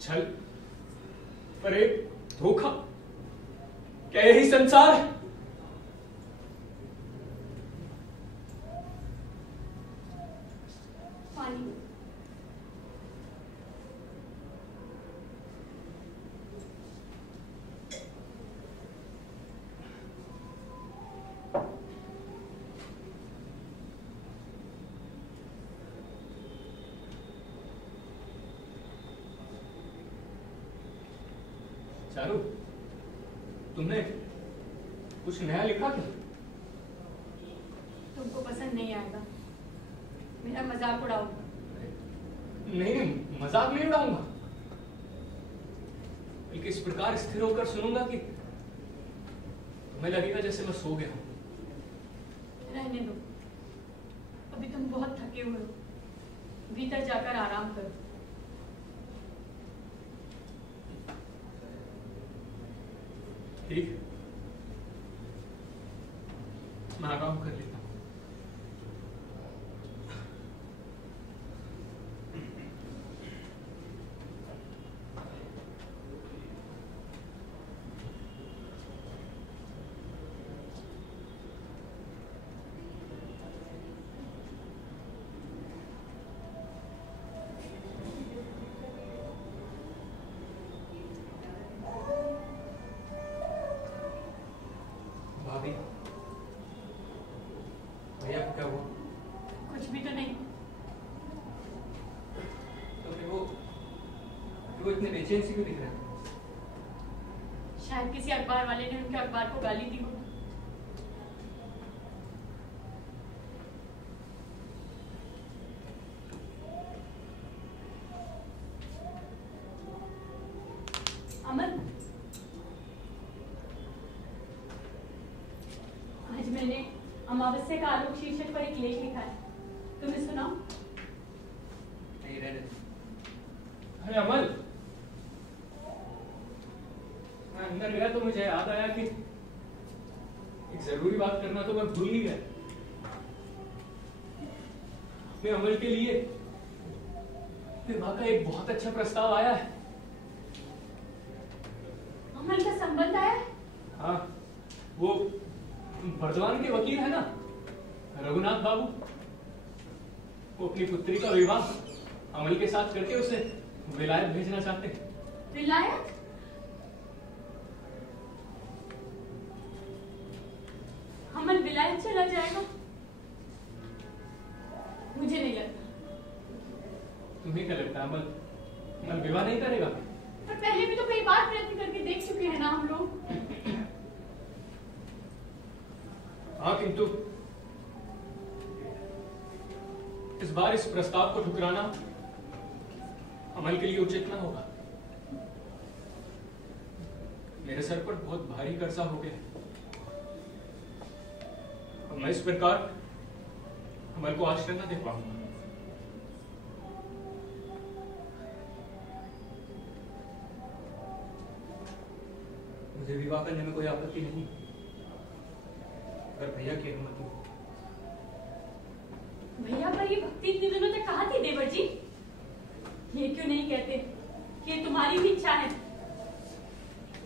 छल, फरेब, धोखा, क्या यही संसार है? पानी। चारू, तुमने कुछ नया लिखा क्या? तुमको पसंद नहीं आएगा, मेरा मजाक उड़ाओगे। नहीं, मजाक नहीं उड़ाऊंगा, बल्कि इस प्रकार स्थिर होकर सुनूंगा कि तुम्हें लगेगा जैसे मैं सो गया हूं। रहने दो, अभी तुम बहुत थके हुए हो, भीतर जाकर आराम करो। ठीक है, मैं आराम कर लेता हूं। भाभी, भैया को क्या हुआ? कुछ भी तो नहीं। तो फिर वो इतने बेचैन से क्यों दिख रहे हैं? शायद किसी अखबार वाले ने उनके अखबार को गाली दी हो। अमन, आज मैंने अमावस्या का आलोक शीर्षक पर एक लेख लिखा है, तुम्हें सुनाऊं? नहीं, रहने दो। अरे अमल, मैं अंदर गया तो मुझे याद आया कि एक जरूरी बात करना तो मैं भूल ही गया। अपने अमल के लिए विवाह का एक बहुत अच्छा प्रस्ताव आया है। अमन का संबंध आया है? हाँ, वो बर्दवान के वकील है ना, रघुनाथ बाबू, वो अपनी पुत्री का विवाह अमल के साथ करके उसे विलायत भेजना चाहते हैं। विलायत? अमल विलायत चला जाएगा? मुझे नहीं लगता। तुम्हें क्या लगता है अमल विवाह नहीं करेगा? पर पहले भी तो कई बार प्रयत्न करके देख चुके हैं ना हम लोग। हाँ, किंतु इस बार इस प्रस्ताव को ठुकराना अमल के लिए उचित ना होगा। मेरे सर पर बहुत भारी कर्जा हो गया। मैं इस प्रकार अमल को आश्रय न दे पाऊंगा। मुझे विवाह करने में कोई आपत्ति नहीं, पर भैया की अनुमति हो। भैया, पर ये भक्ति इतने दिनों तक कहाँ थी देवर जी? ये क्यों नहीं कहते कि ये तुम्हारी भी इच्छा है?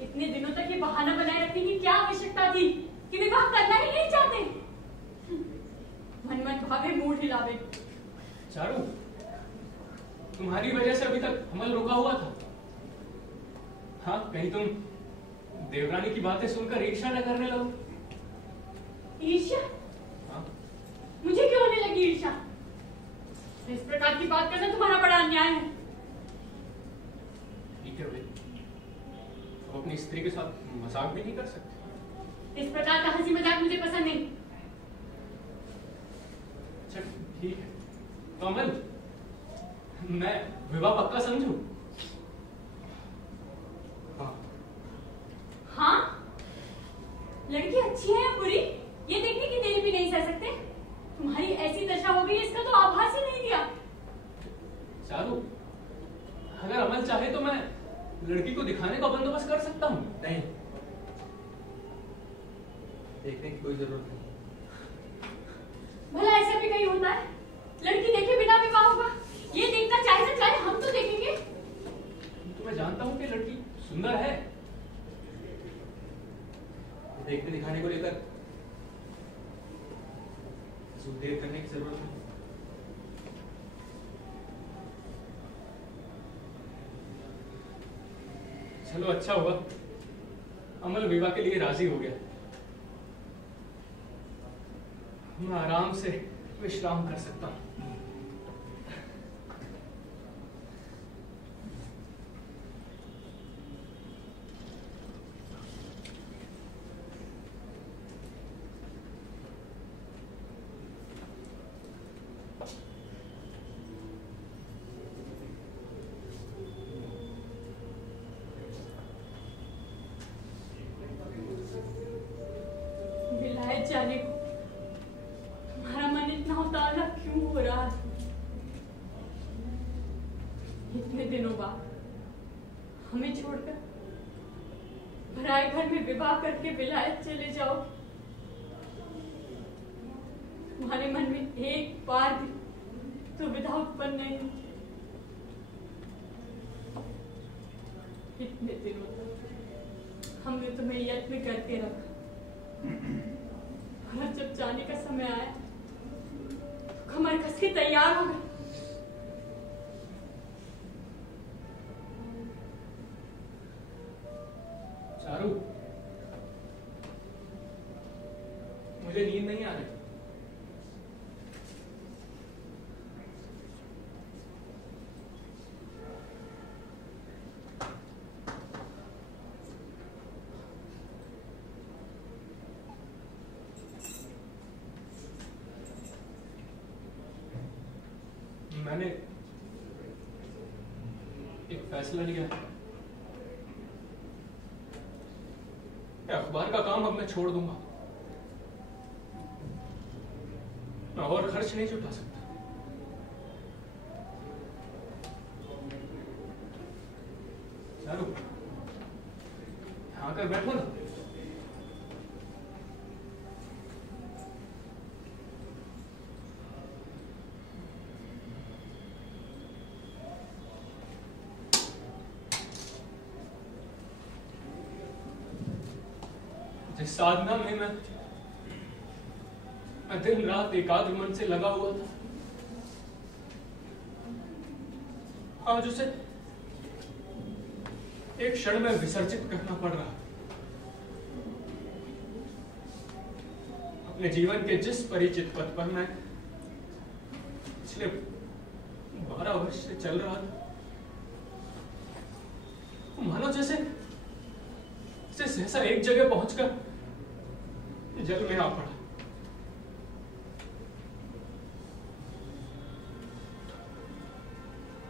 इतने दिनों तक ये बहाना बनाए रखने की क्या आवश्यकता थी कि विवाह करना ही नहीं चाहते? मन मन भावे मूड हिलावे। चारू, तुम्हारी वजह से अभी तक अमल रुका हुआ था। हाँ, कहीं तुम देवरानी की बातें सुनकर ईर्ष्या न करने लगो। ईर्ष्या? हाँ, मुझे क्यों होने लगी ईर्ष्या? इस प्रकार की बात करना तुम्हारा बड़ा अन्याय है। ठीक है भाई, तो अपनी स्त्री के साथ मजाक भी नहीं कर सकते। इस प्रकार का हंसी मजाक मुझे पसंद नहीं। अच्छा ठीक है, तो अमल मैं विवाह पक्का समझूं? हाँ, लड़की अच्छी है या बुरी ये देखने की देरी भी नहीं सह सकते। तुम्हारी ऐसी दशा हो गई इसका तो आभास ही नहीं दिया। चारू, अगर अमल चाहे तो मैं लड़की को दिखाने का बंदोबस्त कर सकता हूँ। नहीं, देखने की कोई जरूरत नहीं। भला ऐसा भी कहीं होता है लड़की देखे बिना विवाह होगा? ये देखना चाहे ना चाहे हम तो देखेंगे। तो मैं जानता हूँ कि लड़की सुंदर है। देखने दिखाने को लेकर देर करने की जरूरत नहीं। चलो अच्छा हुआ अमल विवाह के लिए राजी हो गया। मैं आराम से विश्राम कर सकता हूँ। विलायत जाने को तुम्हारा मन इतना उतावला क्यों हो रहा है? इतने दिनों बाद हमें छोड़कर पराए घर में विवाह करके विलायत चले जाओ। तुम्हारे मन में एक बार भी दुविधा उत्पन्न नहीं हुई। इतने दिनों तक हमने तुम्हें यत्न करके रखा, और जब जाने का समय आया तो कमर कस के तैयार हो गए। चारू, मुझे नींद नहीं आ रही। मैंने एक फैसला लिया है। अखबार का काम अब मैं छोड़ दूंगा। मैं और खर्च नहीं जुटा सकता। चारू, आकर बैठो ना। जिस साधना में मैं दिन रात एकाग्र मन से लगा हुआ था, आज उसे एक क्षण में विसर्जित करना पड़ रहा। अपने जीवन के जिस परिचित पथ पर मैं पिछले 12 वर्ष से चल रहा था, मानो जैसे सहसा एक जगह पहुंचकर जल में आ पड़ा।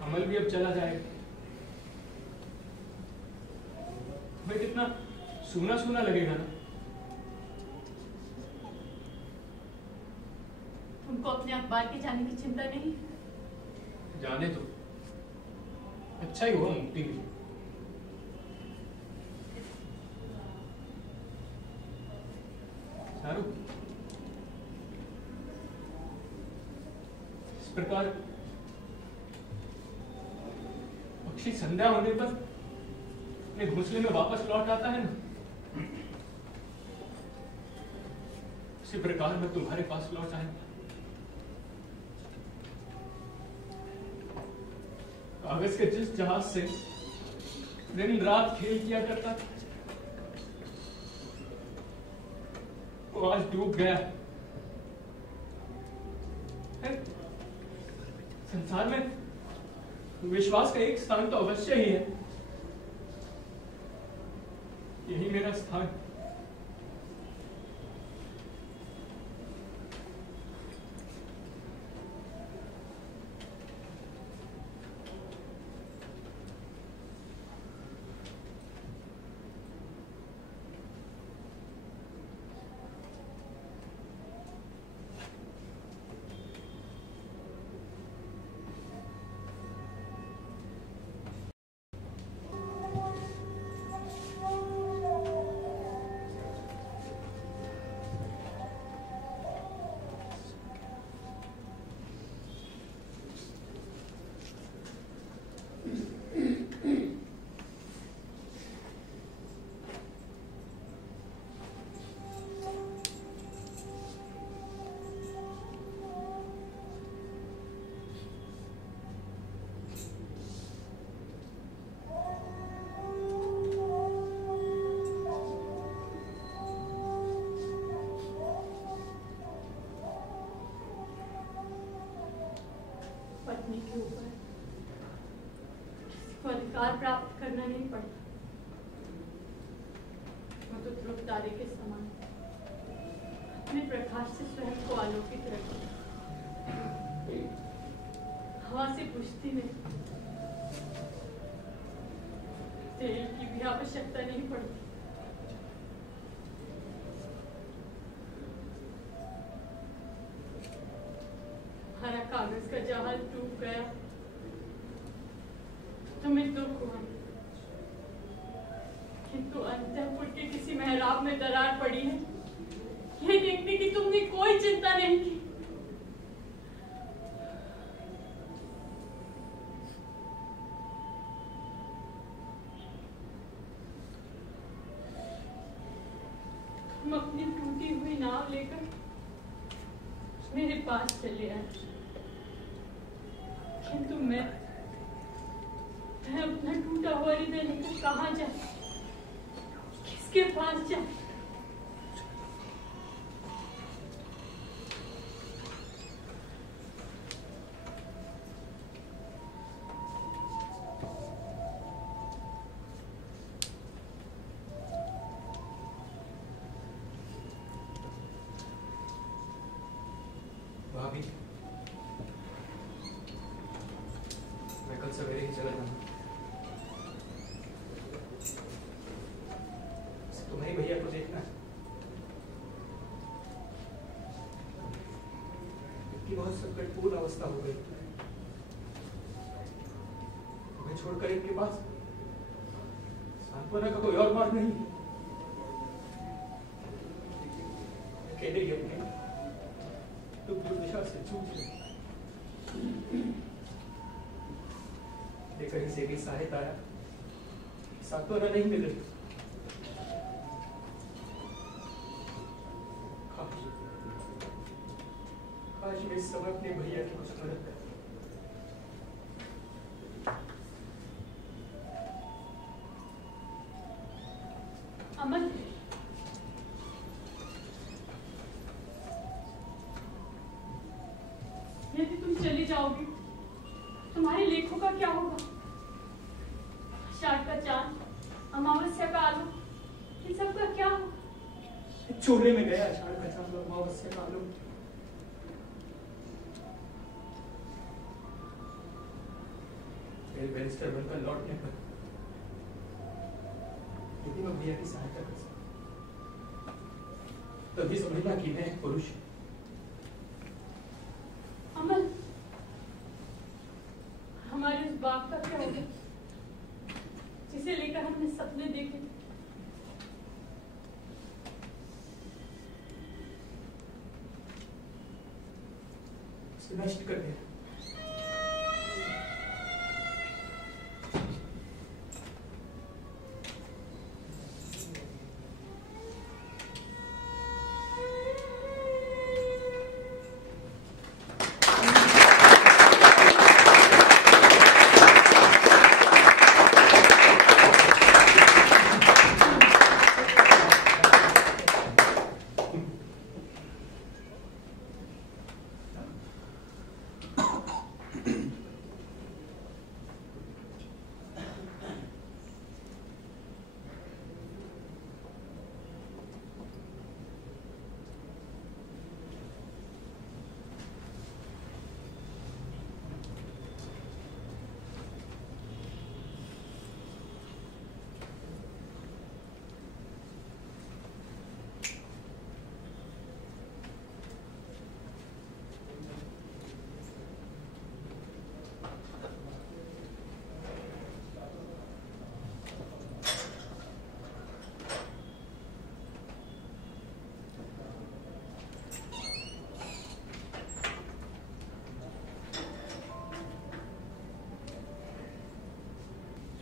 अमल भी अब चला जाएगा। हमें कितना सूना सूना लगेगा ना। तुमको अपने अखबार के जाने की चिंता नहीं? जाने दो, अच्छा ही हुआ मुक्ति मिली। चारू, इस प्रकार पक्षी संध्या होने पर अपने घोंसले में वापस लौट आता है ना, उसी प्रकार मैं तुम्हारे पास लौट आया। कागज के जिस जहाज से दिन रात खेल किया करता था, वो आज डूब गया। संसार में विश्वास का एक स्थान तो अवश्य ही है, यही मेरा स्थान। नहीं पड़ता। वो तो ध्रुव तारे के समान अपने प्रकाश से स्वयं को आलोकित रखती, हवा से पुष्टि में तेल की भी आवश्यकता नहीं पड़ती। हरा कागज का जहाज डूब गया तो मैं दुख हुआ, किंतु अंतःपुर के किसी मेहराब में दरार पड़ी है ये देखने की तुमने कोई चिंता नहीं की। तुम अपनी टूटी हुई नाव लेकर मेरे पास चले आए, किंतु मैं अपना टूटा हुआ हृदय लेकर कहाँ जाऊं, किसके पास जाऊं? भाभी, मैं कल सवेरे ही चला जाऊंगा। तुम्हें भैया को देखना है। इतनी बहुत संकटपूर्ण अवस्था हो गई, तुम्हें छोड़कर इनके पास सांत्वना का कोई और मार्ग नहीं। अकेले ही अपने दुख दुर्दशा से जूझ रहे, लेकर इसे भी सहायता आया, सांत्वना नहीं मिल रही। काश मैं इस समय अपने भैया की कुछ मदद कर। अमन, यदि तुम चली जाओगी तुम्हारे लेखों का क्या होगा? आषाढ़ का चांद, अमावस्या का आलोक, इन सब का क्या होगा? चोले में गया आषाढ़ का चांद और अमावस्या का आलोक। बैरिस्टर बनकर लौटने पर यदि मैं भैया की सहायता कर सकता तभी समझना कि मैं एक पुरुष। अमन, हमारे उस बाग का क्या होगा जिसे लेकर हमने सपने देखे थे? उसे नष्ट कर दिया।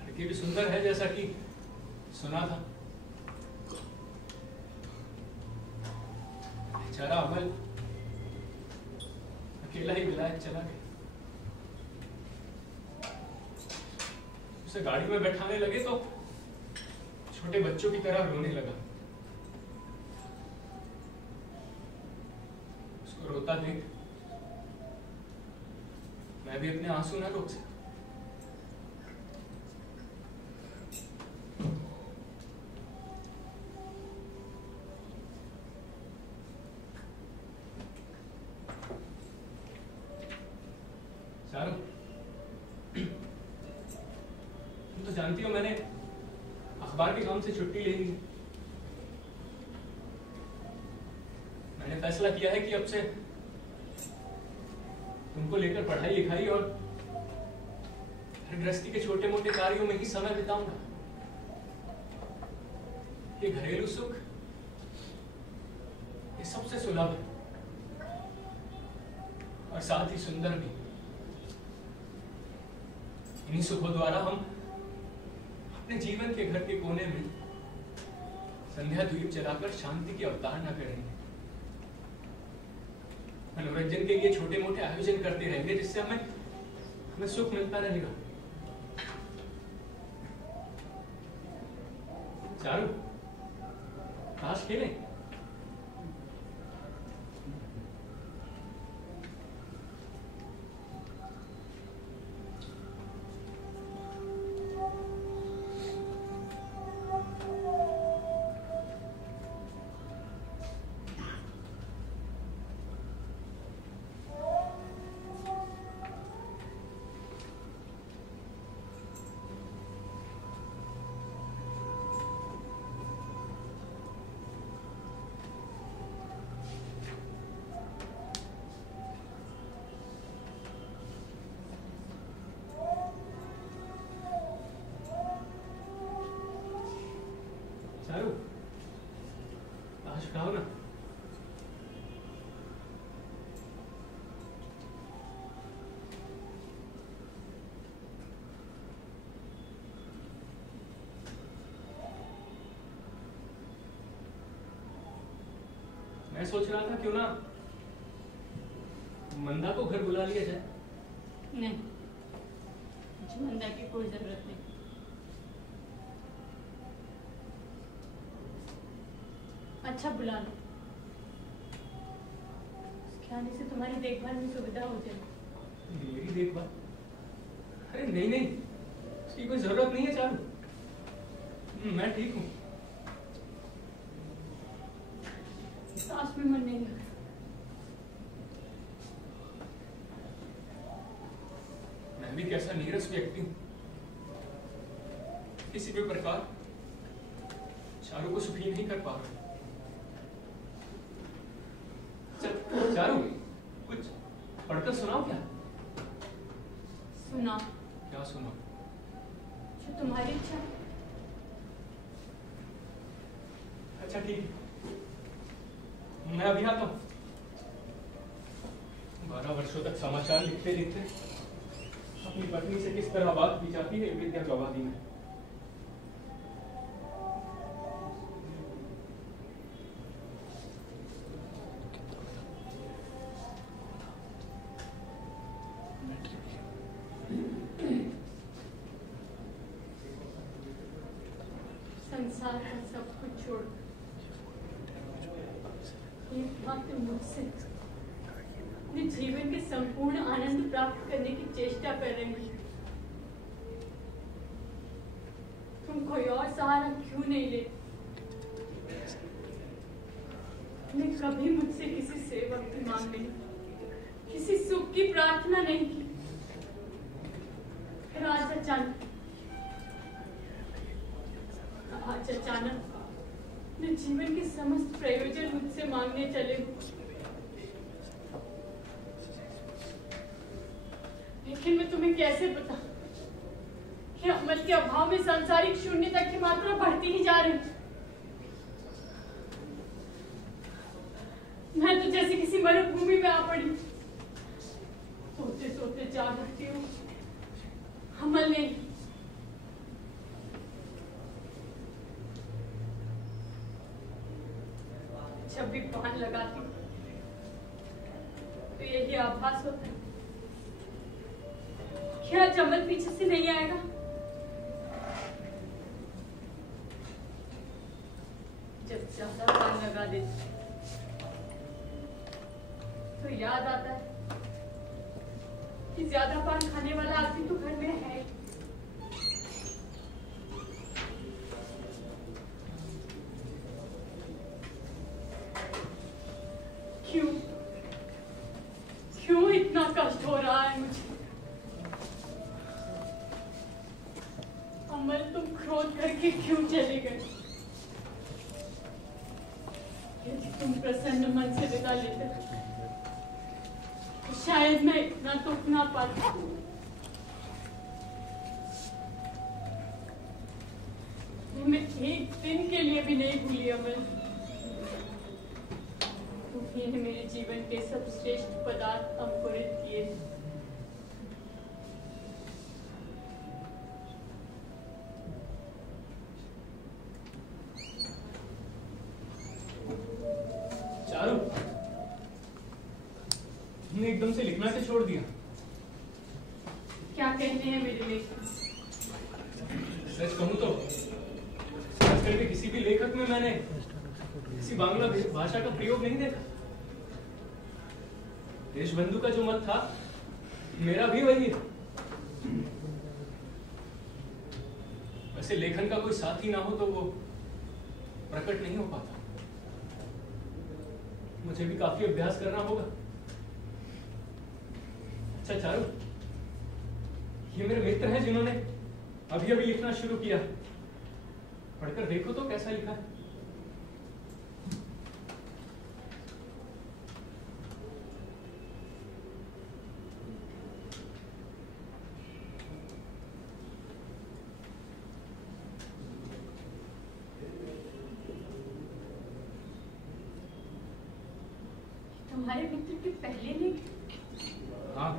लड़की भी सुंदर है जैसा कि सुना था। बेचारा अमल अकेला ही विलायत चला गया। उसे गाड़ी में बैठाने लगे तो छोटे बच्चों की तरह रोने लगा। उसको रोता देख मैं भी अपने आंसू ना रोक सका। जानती हो मैंने अखबार के काम से छुट्टी ले ली है। मैंने फैसला किया है कि अब से तुमको लेकर पढ़ाई लिखाई और गृहस्थी के छोटे मोटे कार्यों में ही समय बिताऊंगा। ये घरेलू सुख ये सबसे सुलभ है और साथ ही सुंदर भी। इन्हीं सुखों द्वारा हम अपने जीवन के घर के कोने में संध्या द्वीप जलाकर शांति की अवतारणा करेंगे। मनोरंजन के लिए छोटे मोटे आयोजन करते रहेंगे जिससे हमें सुख मिलता रहेगा। चारू, ताश खेलें? चारू, ताश खाओ ना। मैं सोच रहा था क्यों ना मंदा को घर बुला लिया जाए। नहीं, मुझे मंदा की कोई जरूरत नहीं। अच्छा, बुला लो। उसके आने से तुम्हारी देखभाल में सुविधा हो जाएगी। मेरी देखभाल? अरे नहीं नहीं, उसकी कोई जरूरत नहीं है चारू, मैं ठीक हूँ। सांस में मन नहीं लग रहा। मैं भी कैसा नीरस व्यक्ति हूँ, किसी भी प्रकार चारू को सुखी नहीं कर पा रहा। चारू, कुछ पढ़कर सुनाओ क्या? सुना। क्या सुनाओ? जो तुम्हारी इच्छा। अच्छा ठीक, मैं अभी आता हूँ। 12 वर्षों तक समाचार लिखते लिखते अपनी पत्नी से किस तरह बात की जाती है विद्या गवाही में। संसार का सब कुछ छोड़ एकमात्र मुझसे अपने जीवन के संपूर्ण आनंद प्राप्त करने की चेष्टा कर रही हूँ। तुम कोई और सहारा क्यों नहीं ले? तुमने कभी मुझसे किसी सेवा की मांग नहीं, किसी सुख की प्रार्थना नहीं की। फिर आज अचानक अपने जीवन के समस्त प्रयोजन मुझसे मांगने चले हो। लेकिन मैं तुम्हें कैसे बता कि अमल के अभाव में सांसारिक शून्यता की मात्रा बढ़ती ही जा रही। मैं तो जैसे किसी मरुभूमि में आ पड़ी, सोते सोते जाग उठती हूँ, अमल नहीं। जब भी पान लगाती हूँ तो यही आभास होता है क्या अमल पीछे से नहीं आएगा। जब ज्यादा पान लगा देती तो याद आता है कि ज्यादा पान खाने वाला आदमी तो घर में है। क्यों इतना कष्ट हो रहा है मुझे? अमल के क्यों चले गए? यदि तुम प्रसन्न मन से विदा लेते तो शायद मैं इतना दुख ना पाती। तुम्हें एक दिन के लिए भी नहीं भूली अमल। तुम्ही ने मेरे जीवन के सब श्रेष्ठ पदार्थ अंकुरित किए। चारू, तुमने एकदम से लिखना से छोड़ दिया। क्या कहने हैं मेरे लेखक? सच कहूं तो आजकल के किसी भी लेखक में मैंने किसी बांग्ला भाषा का प्रयोग नहीं देखा। देशबंधु का जो मत था मेरा भी वही है। वैसे लेखन का कोई साथी ना हो तो वो प्रकट नहीं हो पाता। मुझे भी काफी अभ्यास करना होगा। अच्छा चारू, ये मेरे मित्र हैं जिन्होंने अभी अभी लिखना शुरू किया। पढ़कर देखो तो कैसा लिखा है। तुम्हारे मित्र के पहले लेख? हाँ,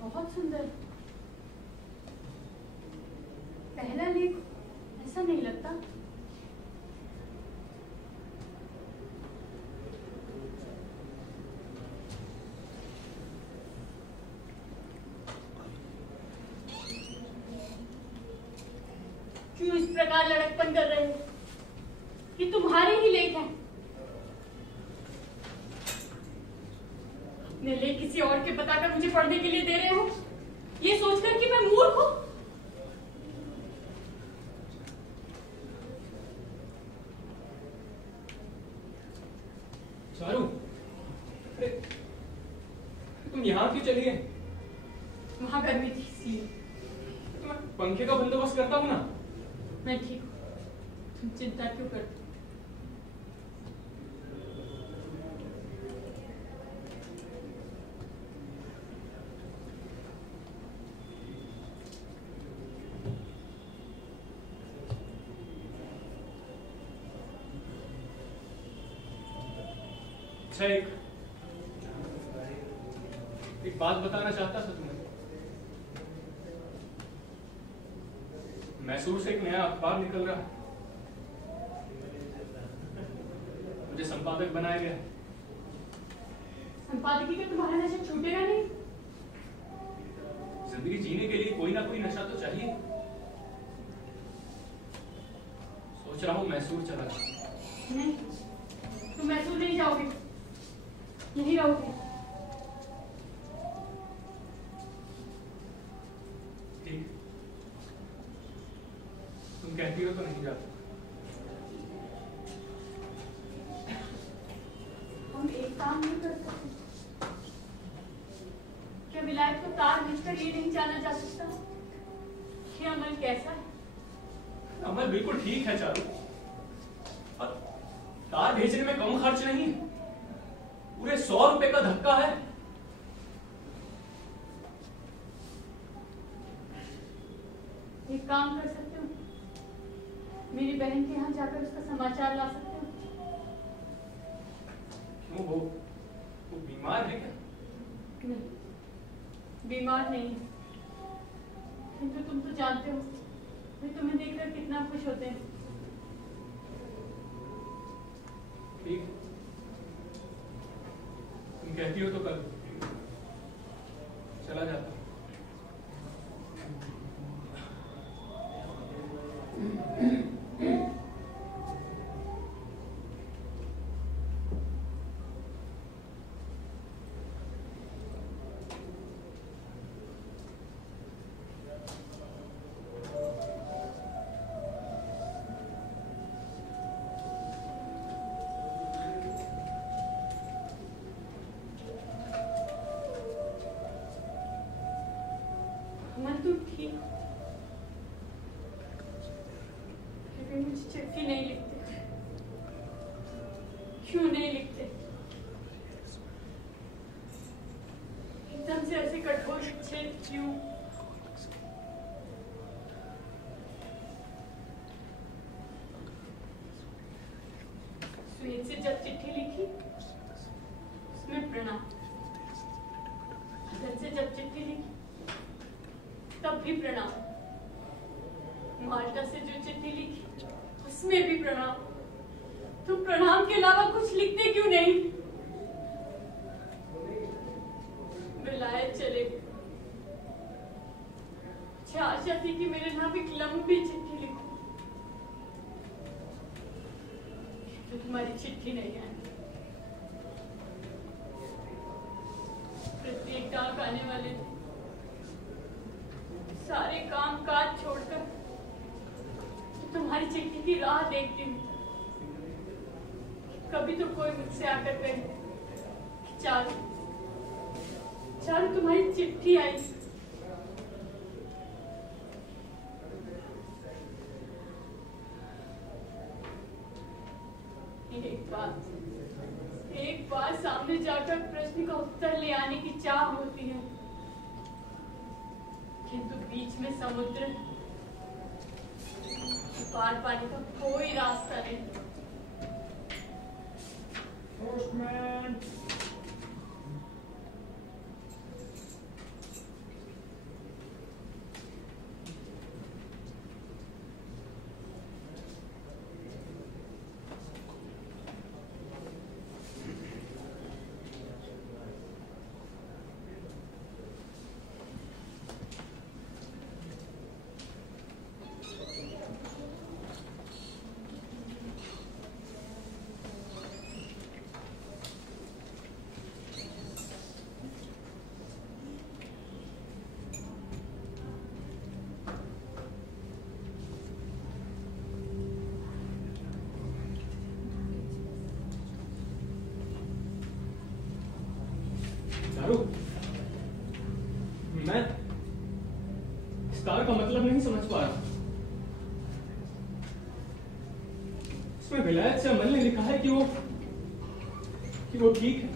बहुत सुंदर। पहला लेख ऐसा नहीं लगता। क्यों इस प्रकार लड़कपन कर रहे हो? ये तुम्हारे ही लेख हैं। अपने लेख किसी और के बताकर मुझे पढ़ने के लिए दे रहे हो, ये सोचकर कि मैं मूर्ख हूं। चारू, अरे तुम यहाँ क्यों चली गए? वहां गर्मी थी इसलिए। तो मैं पंखे का बंदोबस्त करता हूँ ना। मैं ठीक हूँ, तुम चिंता क्यों करते? अच्छा, एक बात बताना चाहता था तुम्हें। मैसूर से एक नया अखबार निकल रहा है। मुझे संपादक बनाया गया। संपादकी का तुम्हारा नशा छूटेगा नहीं। जिंदगी जीने के लिए कोई ना कोई नशा तो चाहिए। सोच रहा हूँ मैसूर चला जाऊं। नहीं, तुम मैसूर नहीं जाओगे, यहीं रहोगे। ठीक, तुम कहती हो तो नहीं जाता। हम एक काम नहीं कर सकते? क्या विलायत को तार भेजकर ये नहीं जाना जा सकता कि अमल कैसा है? अमल बिल्कुल ठीक है चारू, और तार भेजने में कम खर्च नहीं है। पूरे 100 रुपए का धक्का है। एक काम कर सकते हो, मेरी बहन के यहाँ जाकर उसका समाचार ला सकते हो। क्यों, वो बीमार है क्या? नहीं, बीमार नहीं है, किंतु तुम तो जानते हो वे तुम्हें देखकर कितना खुश होते हैं। ठीक, तुम कहती हो तो कल चला जाता हूं। अमन तुम ठीक? फिर भी मुझे चिट्ठी नहीं लिखते। क्यों नहीं लिखते? एकदम से ऐसे कठोर विच्छेद क्यों? स्वेत से जब चिट्ठी लिखी उसमें प्रणाम, अदर से जब चिट्ठी लिखी तब भी प्रणाम, माल्टा से जो चिट्ठी लिखी उसमें भी प्रणाम। तुम प्रणाम के अलावा कुछ लिखते क्यों नहीं? विलायत चले गए। मुझे आशा थी कि मेरे नाम एक लंबी चिट्ठी लिखो, तो तुम्हारी चिट्ठी नहीं आई। प्रत्येक डाक आने वाले थे, सारे काम काज छोड़कर तुम्हारी चिट्ठी की राह देखती हूँ। कभी तो कोई मुझसे आकर कहे चारू, चारू तुम्हारी चिट्ठी आई। एक बार सामने जाकर प्रश्न का उत्तर ले आने की चाह होती है, किंतु बीच में समुद्र, पार पाने का कोई रास्ता नहीं। पोस्टमैन। मैं इस तार का मतलब नहीं समझ पा रहा। इसमें विलायत से अमल ने लिखा है कि वो ठीक है।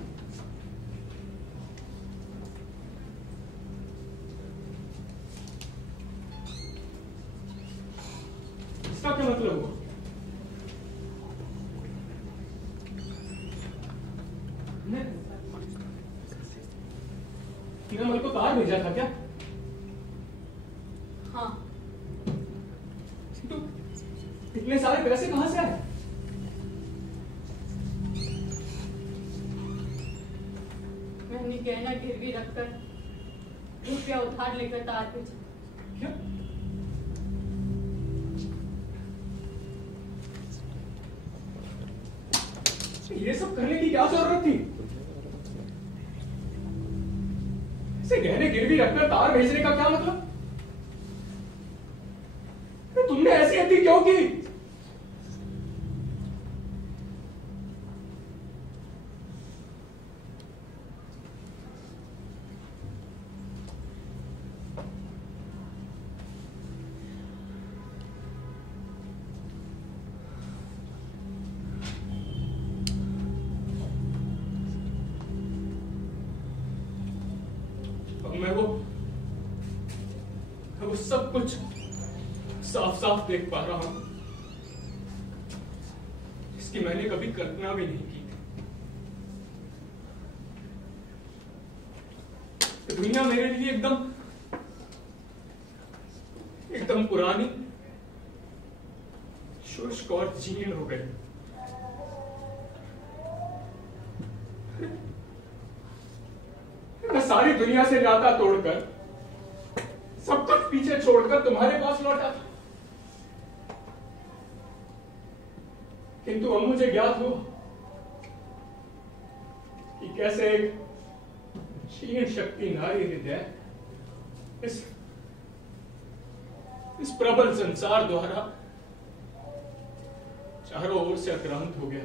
इसका क्या मतलब हुआ? अमल को तार भेजा था क्या? हाँ। तो इतने सारे पैसे कहां से आए? मैंने गहना गिरवी रखकर रुपया उधार लेकर तार भेजा। क्या? ये सब करने की क्या जरूरत थी? गहने गिरवी रखकर तार भेजने का क्या मतलब? तुमने ऐसी अति क्यों की? मैं वो सब कुछ साफ साफ देख पा रहा हूं, इसकी मैंने कभी कल्पना भी नहीं की थी। दुनिया मेरे लिए एकदम पुरानी, शुष्क और जीर्ण हो गई। मैं सारी दुनिया से नाता तोड़कर, सब कुछ पीछे छोड़कर तुम्हारे पास लौटा था, किंतु अब मुझे ज्ञात हुआ कि कैसे एक क्षीण शक्ति नारी हृदय इस प्रबल संसार द्वारा चारों ओर से आक्रांत हो गया।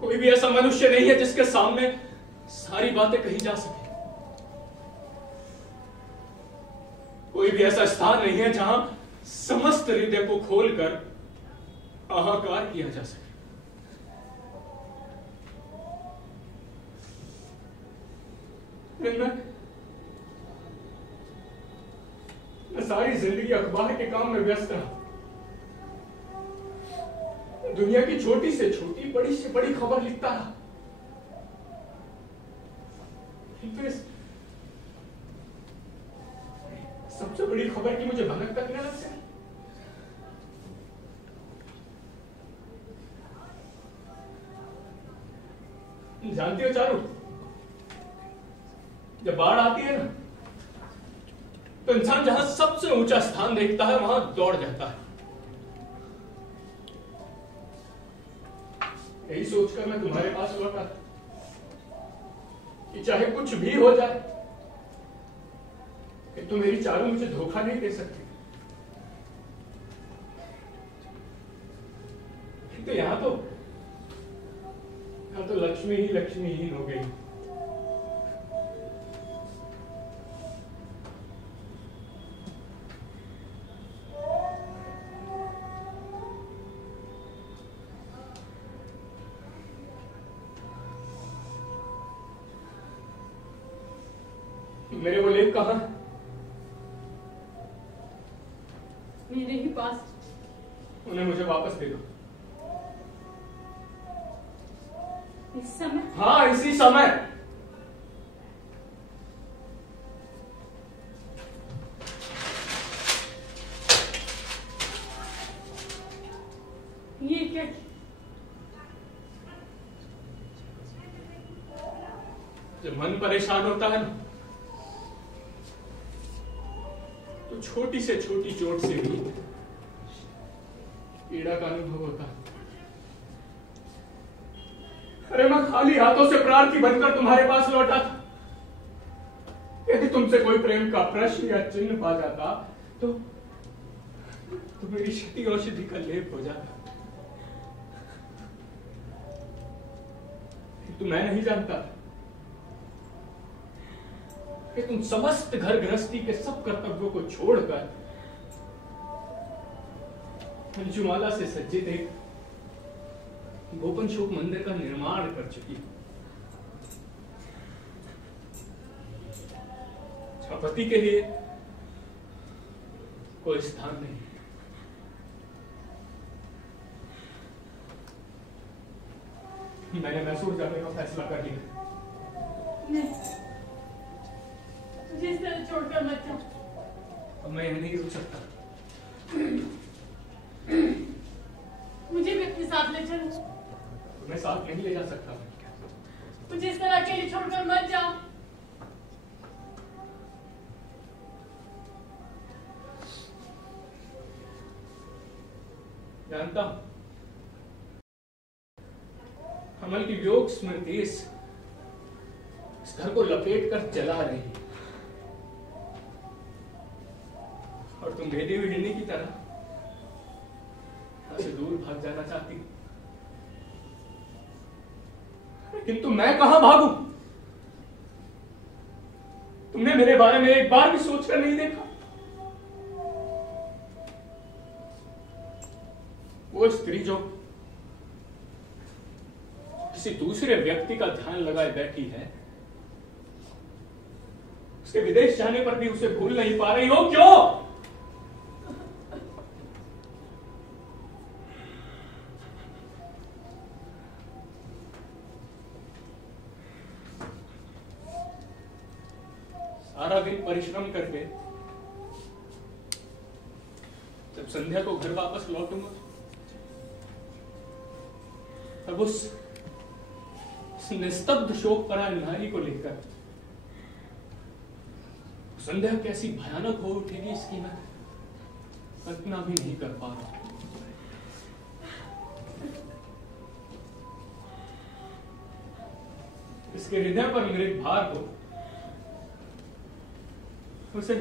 कोई भी ऐसा मनुष्य नहीं है जिसके सामने सारी बातें कही जा सके। कोई भी ऐसा स्थान नहीं है जहां समस्त हृदय को खोलकर हाहाकार किया जा सके। मैं सारी जिंदगी अखबार के काम में व्यस्त रहा। दुनिया की छोटी से छोटी, बड़ी से बड़ी खबर लिखता रहा। सबसे बड़ी खबर की मुझे भनक तक न लग सकी। जानती हो चारू, जब बाढ़ आती है ना, तो इंसान जहां सबसे ऊंचा स्थान देखता है वहां दौड़ जाता है। यही सोचकर मैं तुम्हारे पास लौटा कि चाहे कुछ भी हो जाए, कि तुम मेरी चारू मुझे धोखा नहीं दे सकती। तो यहां तो लक्ष्मी ही लक्ष्मीहीन हो गई। मेरे वो लेख कहां? मेरे ही पास। उन्हें मुझे वापस दे दो। इस समय? हाँ, इसी समय। ये क्या? जब मन परेशान होता है ना, तो छोटी से छोटी चोट से भी पीड़ा का अनुभव होता है। अरे मैं खाली हाथों से प्रार्थी बनकर तुम्हारे पास लौटा था। यदि तुमसे कोई प्रेम का प्रश्न या चिन्ह पा जाता तो मेरी क्षति औषधि का लेप हो जाता। तो मैं नहीं जानता कि तुम समस्त घर गृहस्थी के सब कर्तव्यों को छोड़कर मंजुमाला से सज्जित एक गोपन शोक मंदिर का निर्माण कर चुकी। पति के लिए कोई स्थान नहीं। मैंने मैसूर जाने का फैसला कर लिया। नहीं, मुझे इस तरह छोड़कर मत जाओ। अब मैं यह नहीं रुक सकता। मुझे भी अपने साथ ले चलो। तुम्हें साथ नहीं ले जा सकता। मुझे इस तरह अकेले छोड़कर मत जाओ। जानता हूं कमल की वियोग स्मृति इस घर को लपेट कर जला रही है, और तुम भेदी हुई हिरनी की तरह से दूर भाग जाना चाहती। किंतु मैं कहां भागूं? तुमने मेरे बारे में एक बार भी सोचकर नहीं देखा। वो स्त्री जो किसी दूसरे व्यक्ति का ध्यान लगाए बैठी है, उसके विदेश जाने पर भी उसे भूल नहीं पा रही हो, क्यों? सारा दिन परिश्रम करके जब संध्या को घर वापस लौटूंगा, तब उस निस्तब्ध शोक परा नारी को लेकर संध्या कैसी भयानक हो उठेगी, इसकी मैं कल्पना भी नहीं कर पा रहा। इसके हृदय पर मेरे भार को उसे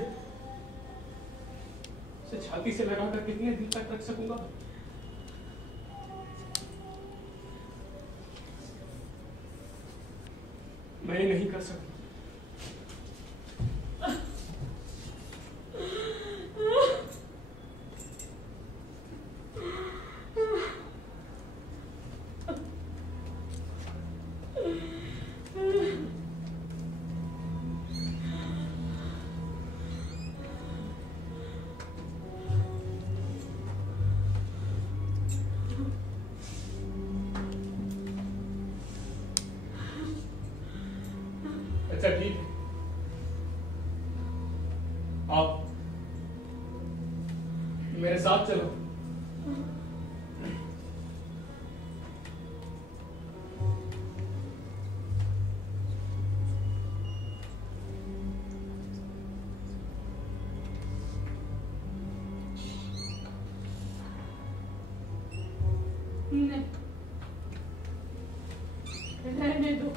छाती से लगाकर कितने दिन तक रख सकूंगा? मैं ये नहीं कर सकता। अच्छा ठीक है, आप मेरे साथ चलो। नहीं, रहने दो।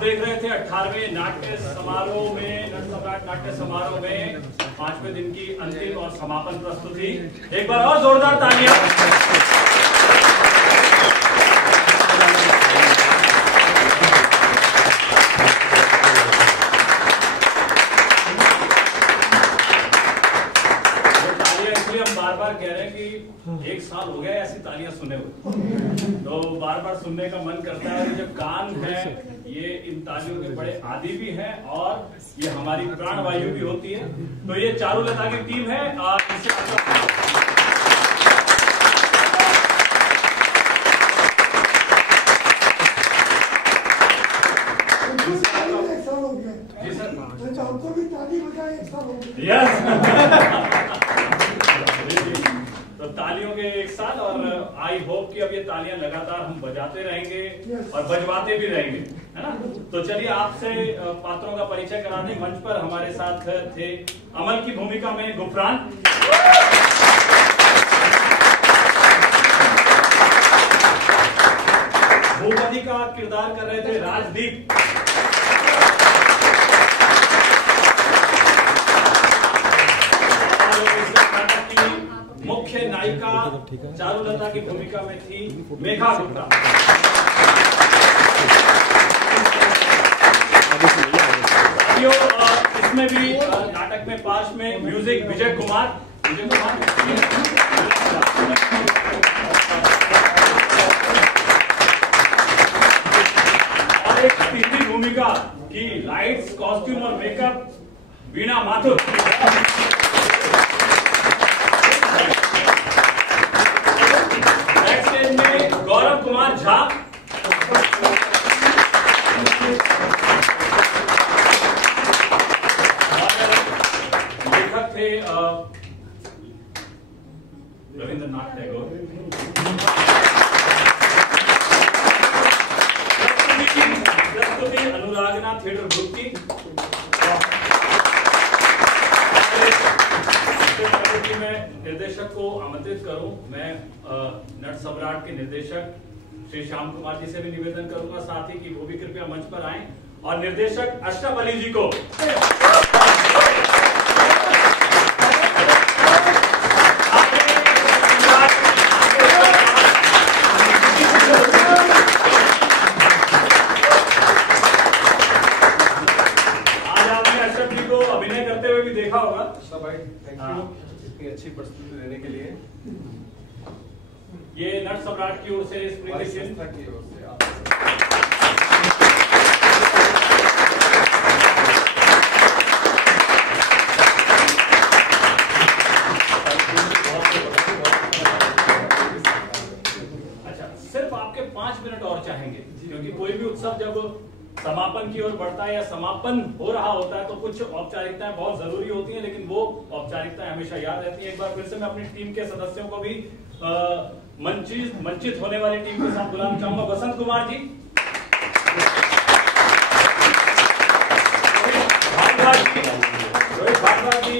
देख रहे थे 18वें नाट्य समारोह में, नट सम्राट नाट्य समारोह में 5वें दिन की अंतिम और समापन प्रस्तुति। एक बार और जोरदार तालियां। बार कह रहे हैं कि 1 साल हो गया ऐसी तालियां सुने हुए, तो बार बार सुनने का मन करता है। जब कान है ये इन तालियों के बड़े आदी भी हैं और ये हमारी प्राणवायु भी होती है। तो ये चारुलता की टीम है और जी सर, हमको भी ताली बजाए 1 साल हो गया। तो तालियों के 1 साल, और आई होप कि अब ये तालियां लगातार हम बजाते रहेंगे और बजवाते भी रहेंगे, है ना। तो चलिए आपसे पात्रों का परिचय करा दें। मंच पर हमारे साथ थे अमल की भूमिका में गुफरान, भूपति का किरदार कर रहे थे राजदीप, मुख्य नायिका चारुलता की भूमिका में थी मेघा गुप्ता। इसमें भी नाटक में पास में म्यूजिक विजय कुमार। और एक तीसरी भूमिका की लाइट्स, कॉस्ट्यूम और मेकअप वीणा माथुर। गौरव कुमार झा, लेखक थे रविंद्रनाथ टैगोर। प्रस्तुति अनुरागना थिएटर ग्रुप की। मैं निर्देशक को आमंत्रित करूं, मैं नट सम्राट के निर्देशक श्री श्याम कुमार जी से भी निवेदन करूंगा साथ ही कि वो भी कृपया मंच पर आएं, और निर्देशक अशरफ अली जी को आज आपने अशरफ जी को अभिनय करते हुए भी देखा होगा। भाई थैंक यू इतनी अच्छी प्रस्तुति देने के लिए। ये नट सम्राट की ओर से संस्था की ओर से अच्छा, सिर्फ आपके 5 मिनट और चाहेंगे, क्योंकि कोई भी उत्सव जब समापन की ओर बढ़ता है या समापन हो रहा होता है तो कुछ औपचारिकताएं बहुत जरूरी होती हैं, लेकिन वो औपचारिकताएं हमेशा याद रहती हैं। एक बार फिर से मैं अपनी टीम के सदस्यों को भी मंचित होने वाली टीम के साथ बुलाना चाहूंगा। वसंत कुमार जी, रोहित भारद्वाज जी,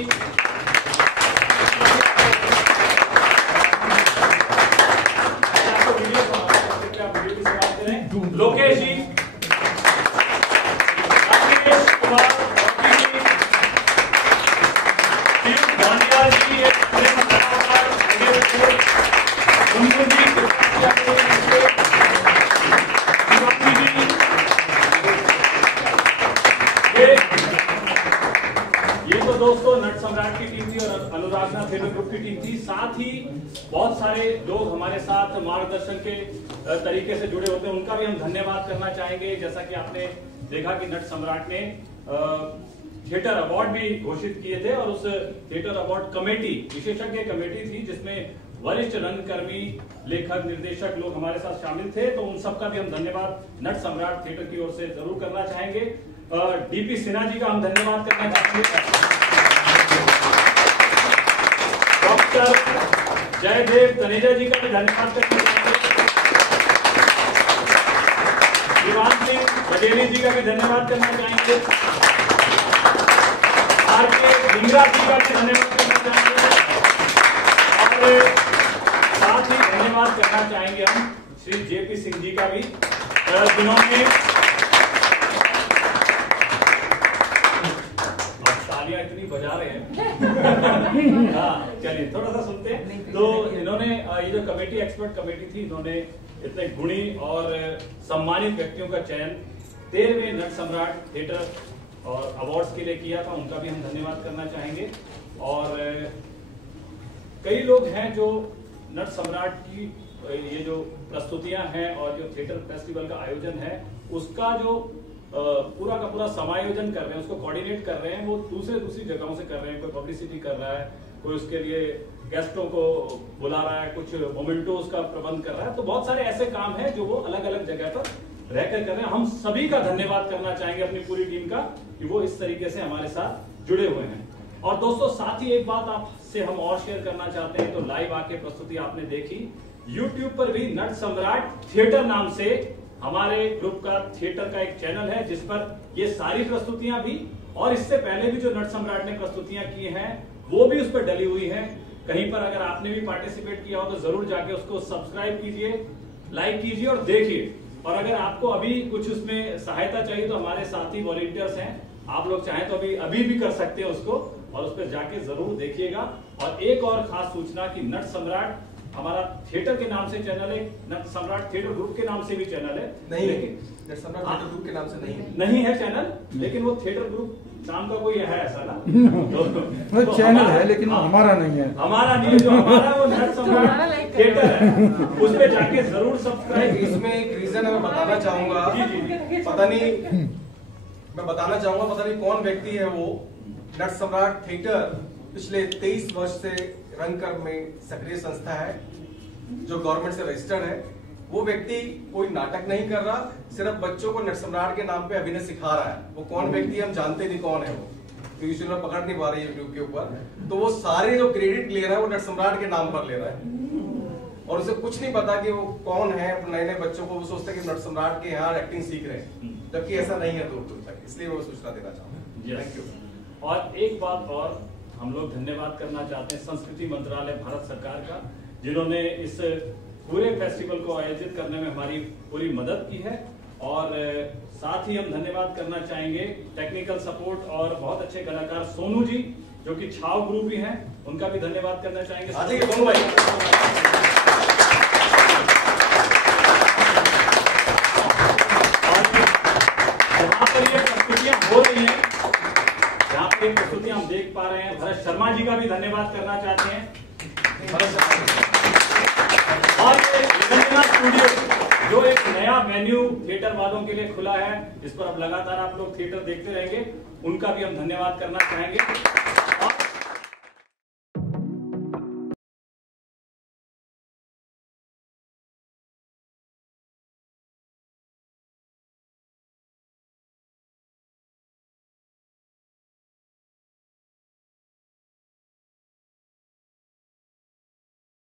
सारे लोग हमारे साथ मार्गदर्शन के तरीके से जुड़े होते हैं, उनका भी हम धन्यवाद करना चाहेंगे। जैसा कि आपने देखा कि नट सम्राट ने थिएटर अवार्ड भी घोषित किए थे और उस थिएटर अवार्ड कमेटी, विशेषज्ञ कमेटी थी जिसमें वरिष्ठ रंगकर्मी, लेखक, निर्देशक लोग हमारे साथ शामिल थे। तो उन सबका भी हम धन्यवाद नट सम्राट थिएटर की ओर से जरूर करना चाहेंगे। डीपी सिन्हा जी का हम धन्यवाद करना चाहेंगे। डॉक्टर जयदेव तनेजा जी का भी धन्यवाद करना चाहेंगे। दीवान सिंह बघेली जी का भी धन्यवाद करना चाहेंगे। आर.के. ढींगरा जी का भी धन्यवाद करना चाहेंगे। और साथ ही धन्यवाद करना चाहेंगे हम श्री जेपी सिंह जी का भी, जिन्होंने तालियां इतनी बजा रहे हैं। हाँ, चलिए थोड़ा सा सुनते हैं। तो इन्होंने ये जो कमेटी, एक्सपर्ट कमेटी थी, इन्होंने इतने गुणी और सम्मानित व्यक्तियों का चयन 13वें नट सम्राट थिएटर और अवार्ड्स के लिए किया था, उनका भी हम धन्यवाद करना चाहेंगे। और कई लोग हैं जो नट सम्राट की ये जो प्रस्तुतियां हैं और जो थिएटर फेस्टिवल का आयोजन है उसका जो पूरा का पूरा समायोजन कर रहे हैं, उसको कोऑर्डिनेट कर रहे हैं, वो दूसरी जगहों से कर रहे हैं। कोई पब्लिसिटी कर रहा है, कोई उसके लिए गेस्टों को बुला रहा है, कुछ मोमेंटोज का प्रबंध कर रहा है। तो बहुत सारे ऐसे काम हैं जो वो अलग अलग जगह पर रहकर कर रहे हैं। हम सभी का धन्यवाद करना चाहेंगे अपनी पूरी टीम का कि वो इस तरीके से हमारे साथ जुड़े हुए हैं। और दोस्तों साथ ही एक बात आपसे हम और शेयर करना चाहते हैं। तो लाइव आके प्रस्तुति आपने देखी, YouTube पर भी नट सम्राट थिएटर नाम से हमारे ग्रुप का थिएटर का एक चैनल है जिस पर ये सारी प्रस्तुतियां भी और इससे पहले भी जो नट सम्राट ने प्रस्तुतियां की हैं वो भी उस पर डली हुई हैं। कहीं पर अगर आपने भी पार्टिसिपेट किया हो तो जरूर जाके उसको सब्सक्राइब कीजिए, लाइक कीजिए और देखिए। और अगर आपको अभी कुछ उसमें सहायता चाहिए तो हमारे साथी वॉलंटियर्स हैं, आप लोग चाहें तो अभी भी कर सकते हैं उसको, और उस पर जाके जरूर देखिएगा। और एक और खास सूचना कि नट सम्राट हमारा थिएटर के नाम से चैनल है, नट सम्राट थिएटर ग्रुप के नाम से भी चैनल है। नहीं, नट सम्राट थिएटर ग्रुप के नाम से नहीं है चैनल, लेकिन वो थिएटर ग्रुप नाम का कोई है ऐसा ना। वो चैनल है लेकिन हमारा नहीं है। हमारा नहीं है, जो हमारा वो नट सम्राट थिएटर है, उस पे जाके जरूर सब्सक्राइब। इसमें एक रीजन मैं बताना चाहूंगा, पता नहीं कौन व्यक्ति है वो। नट सम्राट थिएटर पिछले 23 वर्ष से रंगकर्म में सक्रिय संस्था है जो गवर्नमेंट से रजिस्टर्ड है। वो व्यक्ति कोई नाटक नहीं कर रहा, सिर्फ बच्चों को नट सम्राट के नाम पे अभिनय सिखा रहा है। वो कौन व्यक्ति हम जानते नहीं कौन है वो, तो यूट्यूब में पकड़ नहीं पा रहे यूट्यूब के ऊपर। तो वो सारे जो क्रेडिट ले रहा है वो नट सम्राट के नाम पर ले रहा है और उसे कुछ नहीं पता कि वो कौन है। नए नए बच्चों को वो सोचते हैं कि नट सम्राट के यहाँ एक्टिंग सीख रहे हैं, जबकि ऐसा नहीं है दूर दूर तक। इसलिए वो सूचना देना चाहूंगा। Thank you. और एक बात और हम लोग धन्यवाद करना चाहते हैं संस्कृति मंत्रालय भारत सरकार का, जिन्होंने इस पूरे फेस्टिवल को आयोजित करने में हमारी पूरी मदद की है। और साथ ही हम धन्यवाद करना चाहेंगे टेक्निकल सपोर्ट और बहुत अच्छे कलाकार सोनू जी जो कि छाव ग्रुप भी हैं, उनका भी धन्यवाद करना चाहेंगे। सोनू भाई, जहाँ पर ये प्रस्तुतियां हो रही हैं, जहाँ पर ये प्रस्तुतियां हम देख पा रहे हैं, भरत शर्मा जी का भी धन्यवाद करना चाहते हैं। और ये स्टूडियो जो एक नया वेन्यू थिएटर वालों के लिए खुला है, जिस पर अब लगातार आप लोग थिएटर देखते रहेंगे, उनका भी हम धन्यवाद करना चाहेंगे।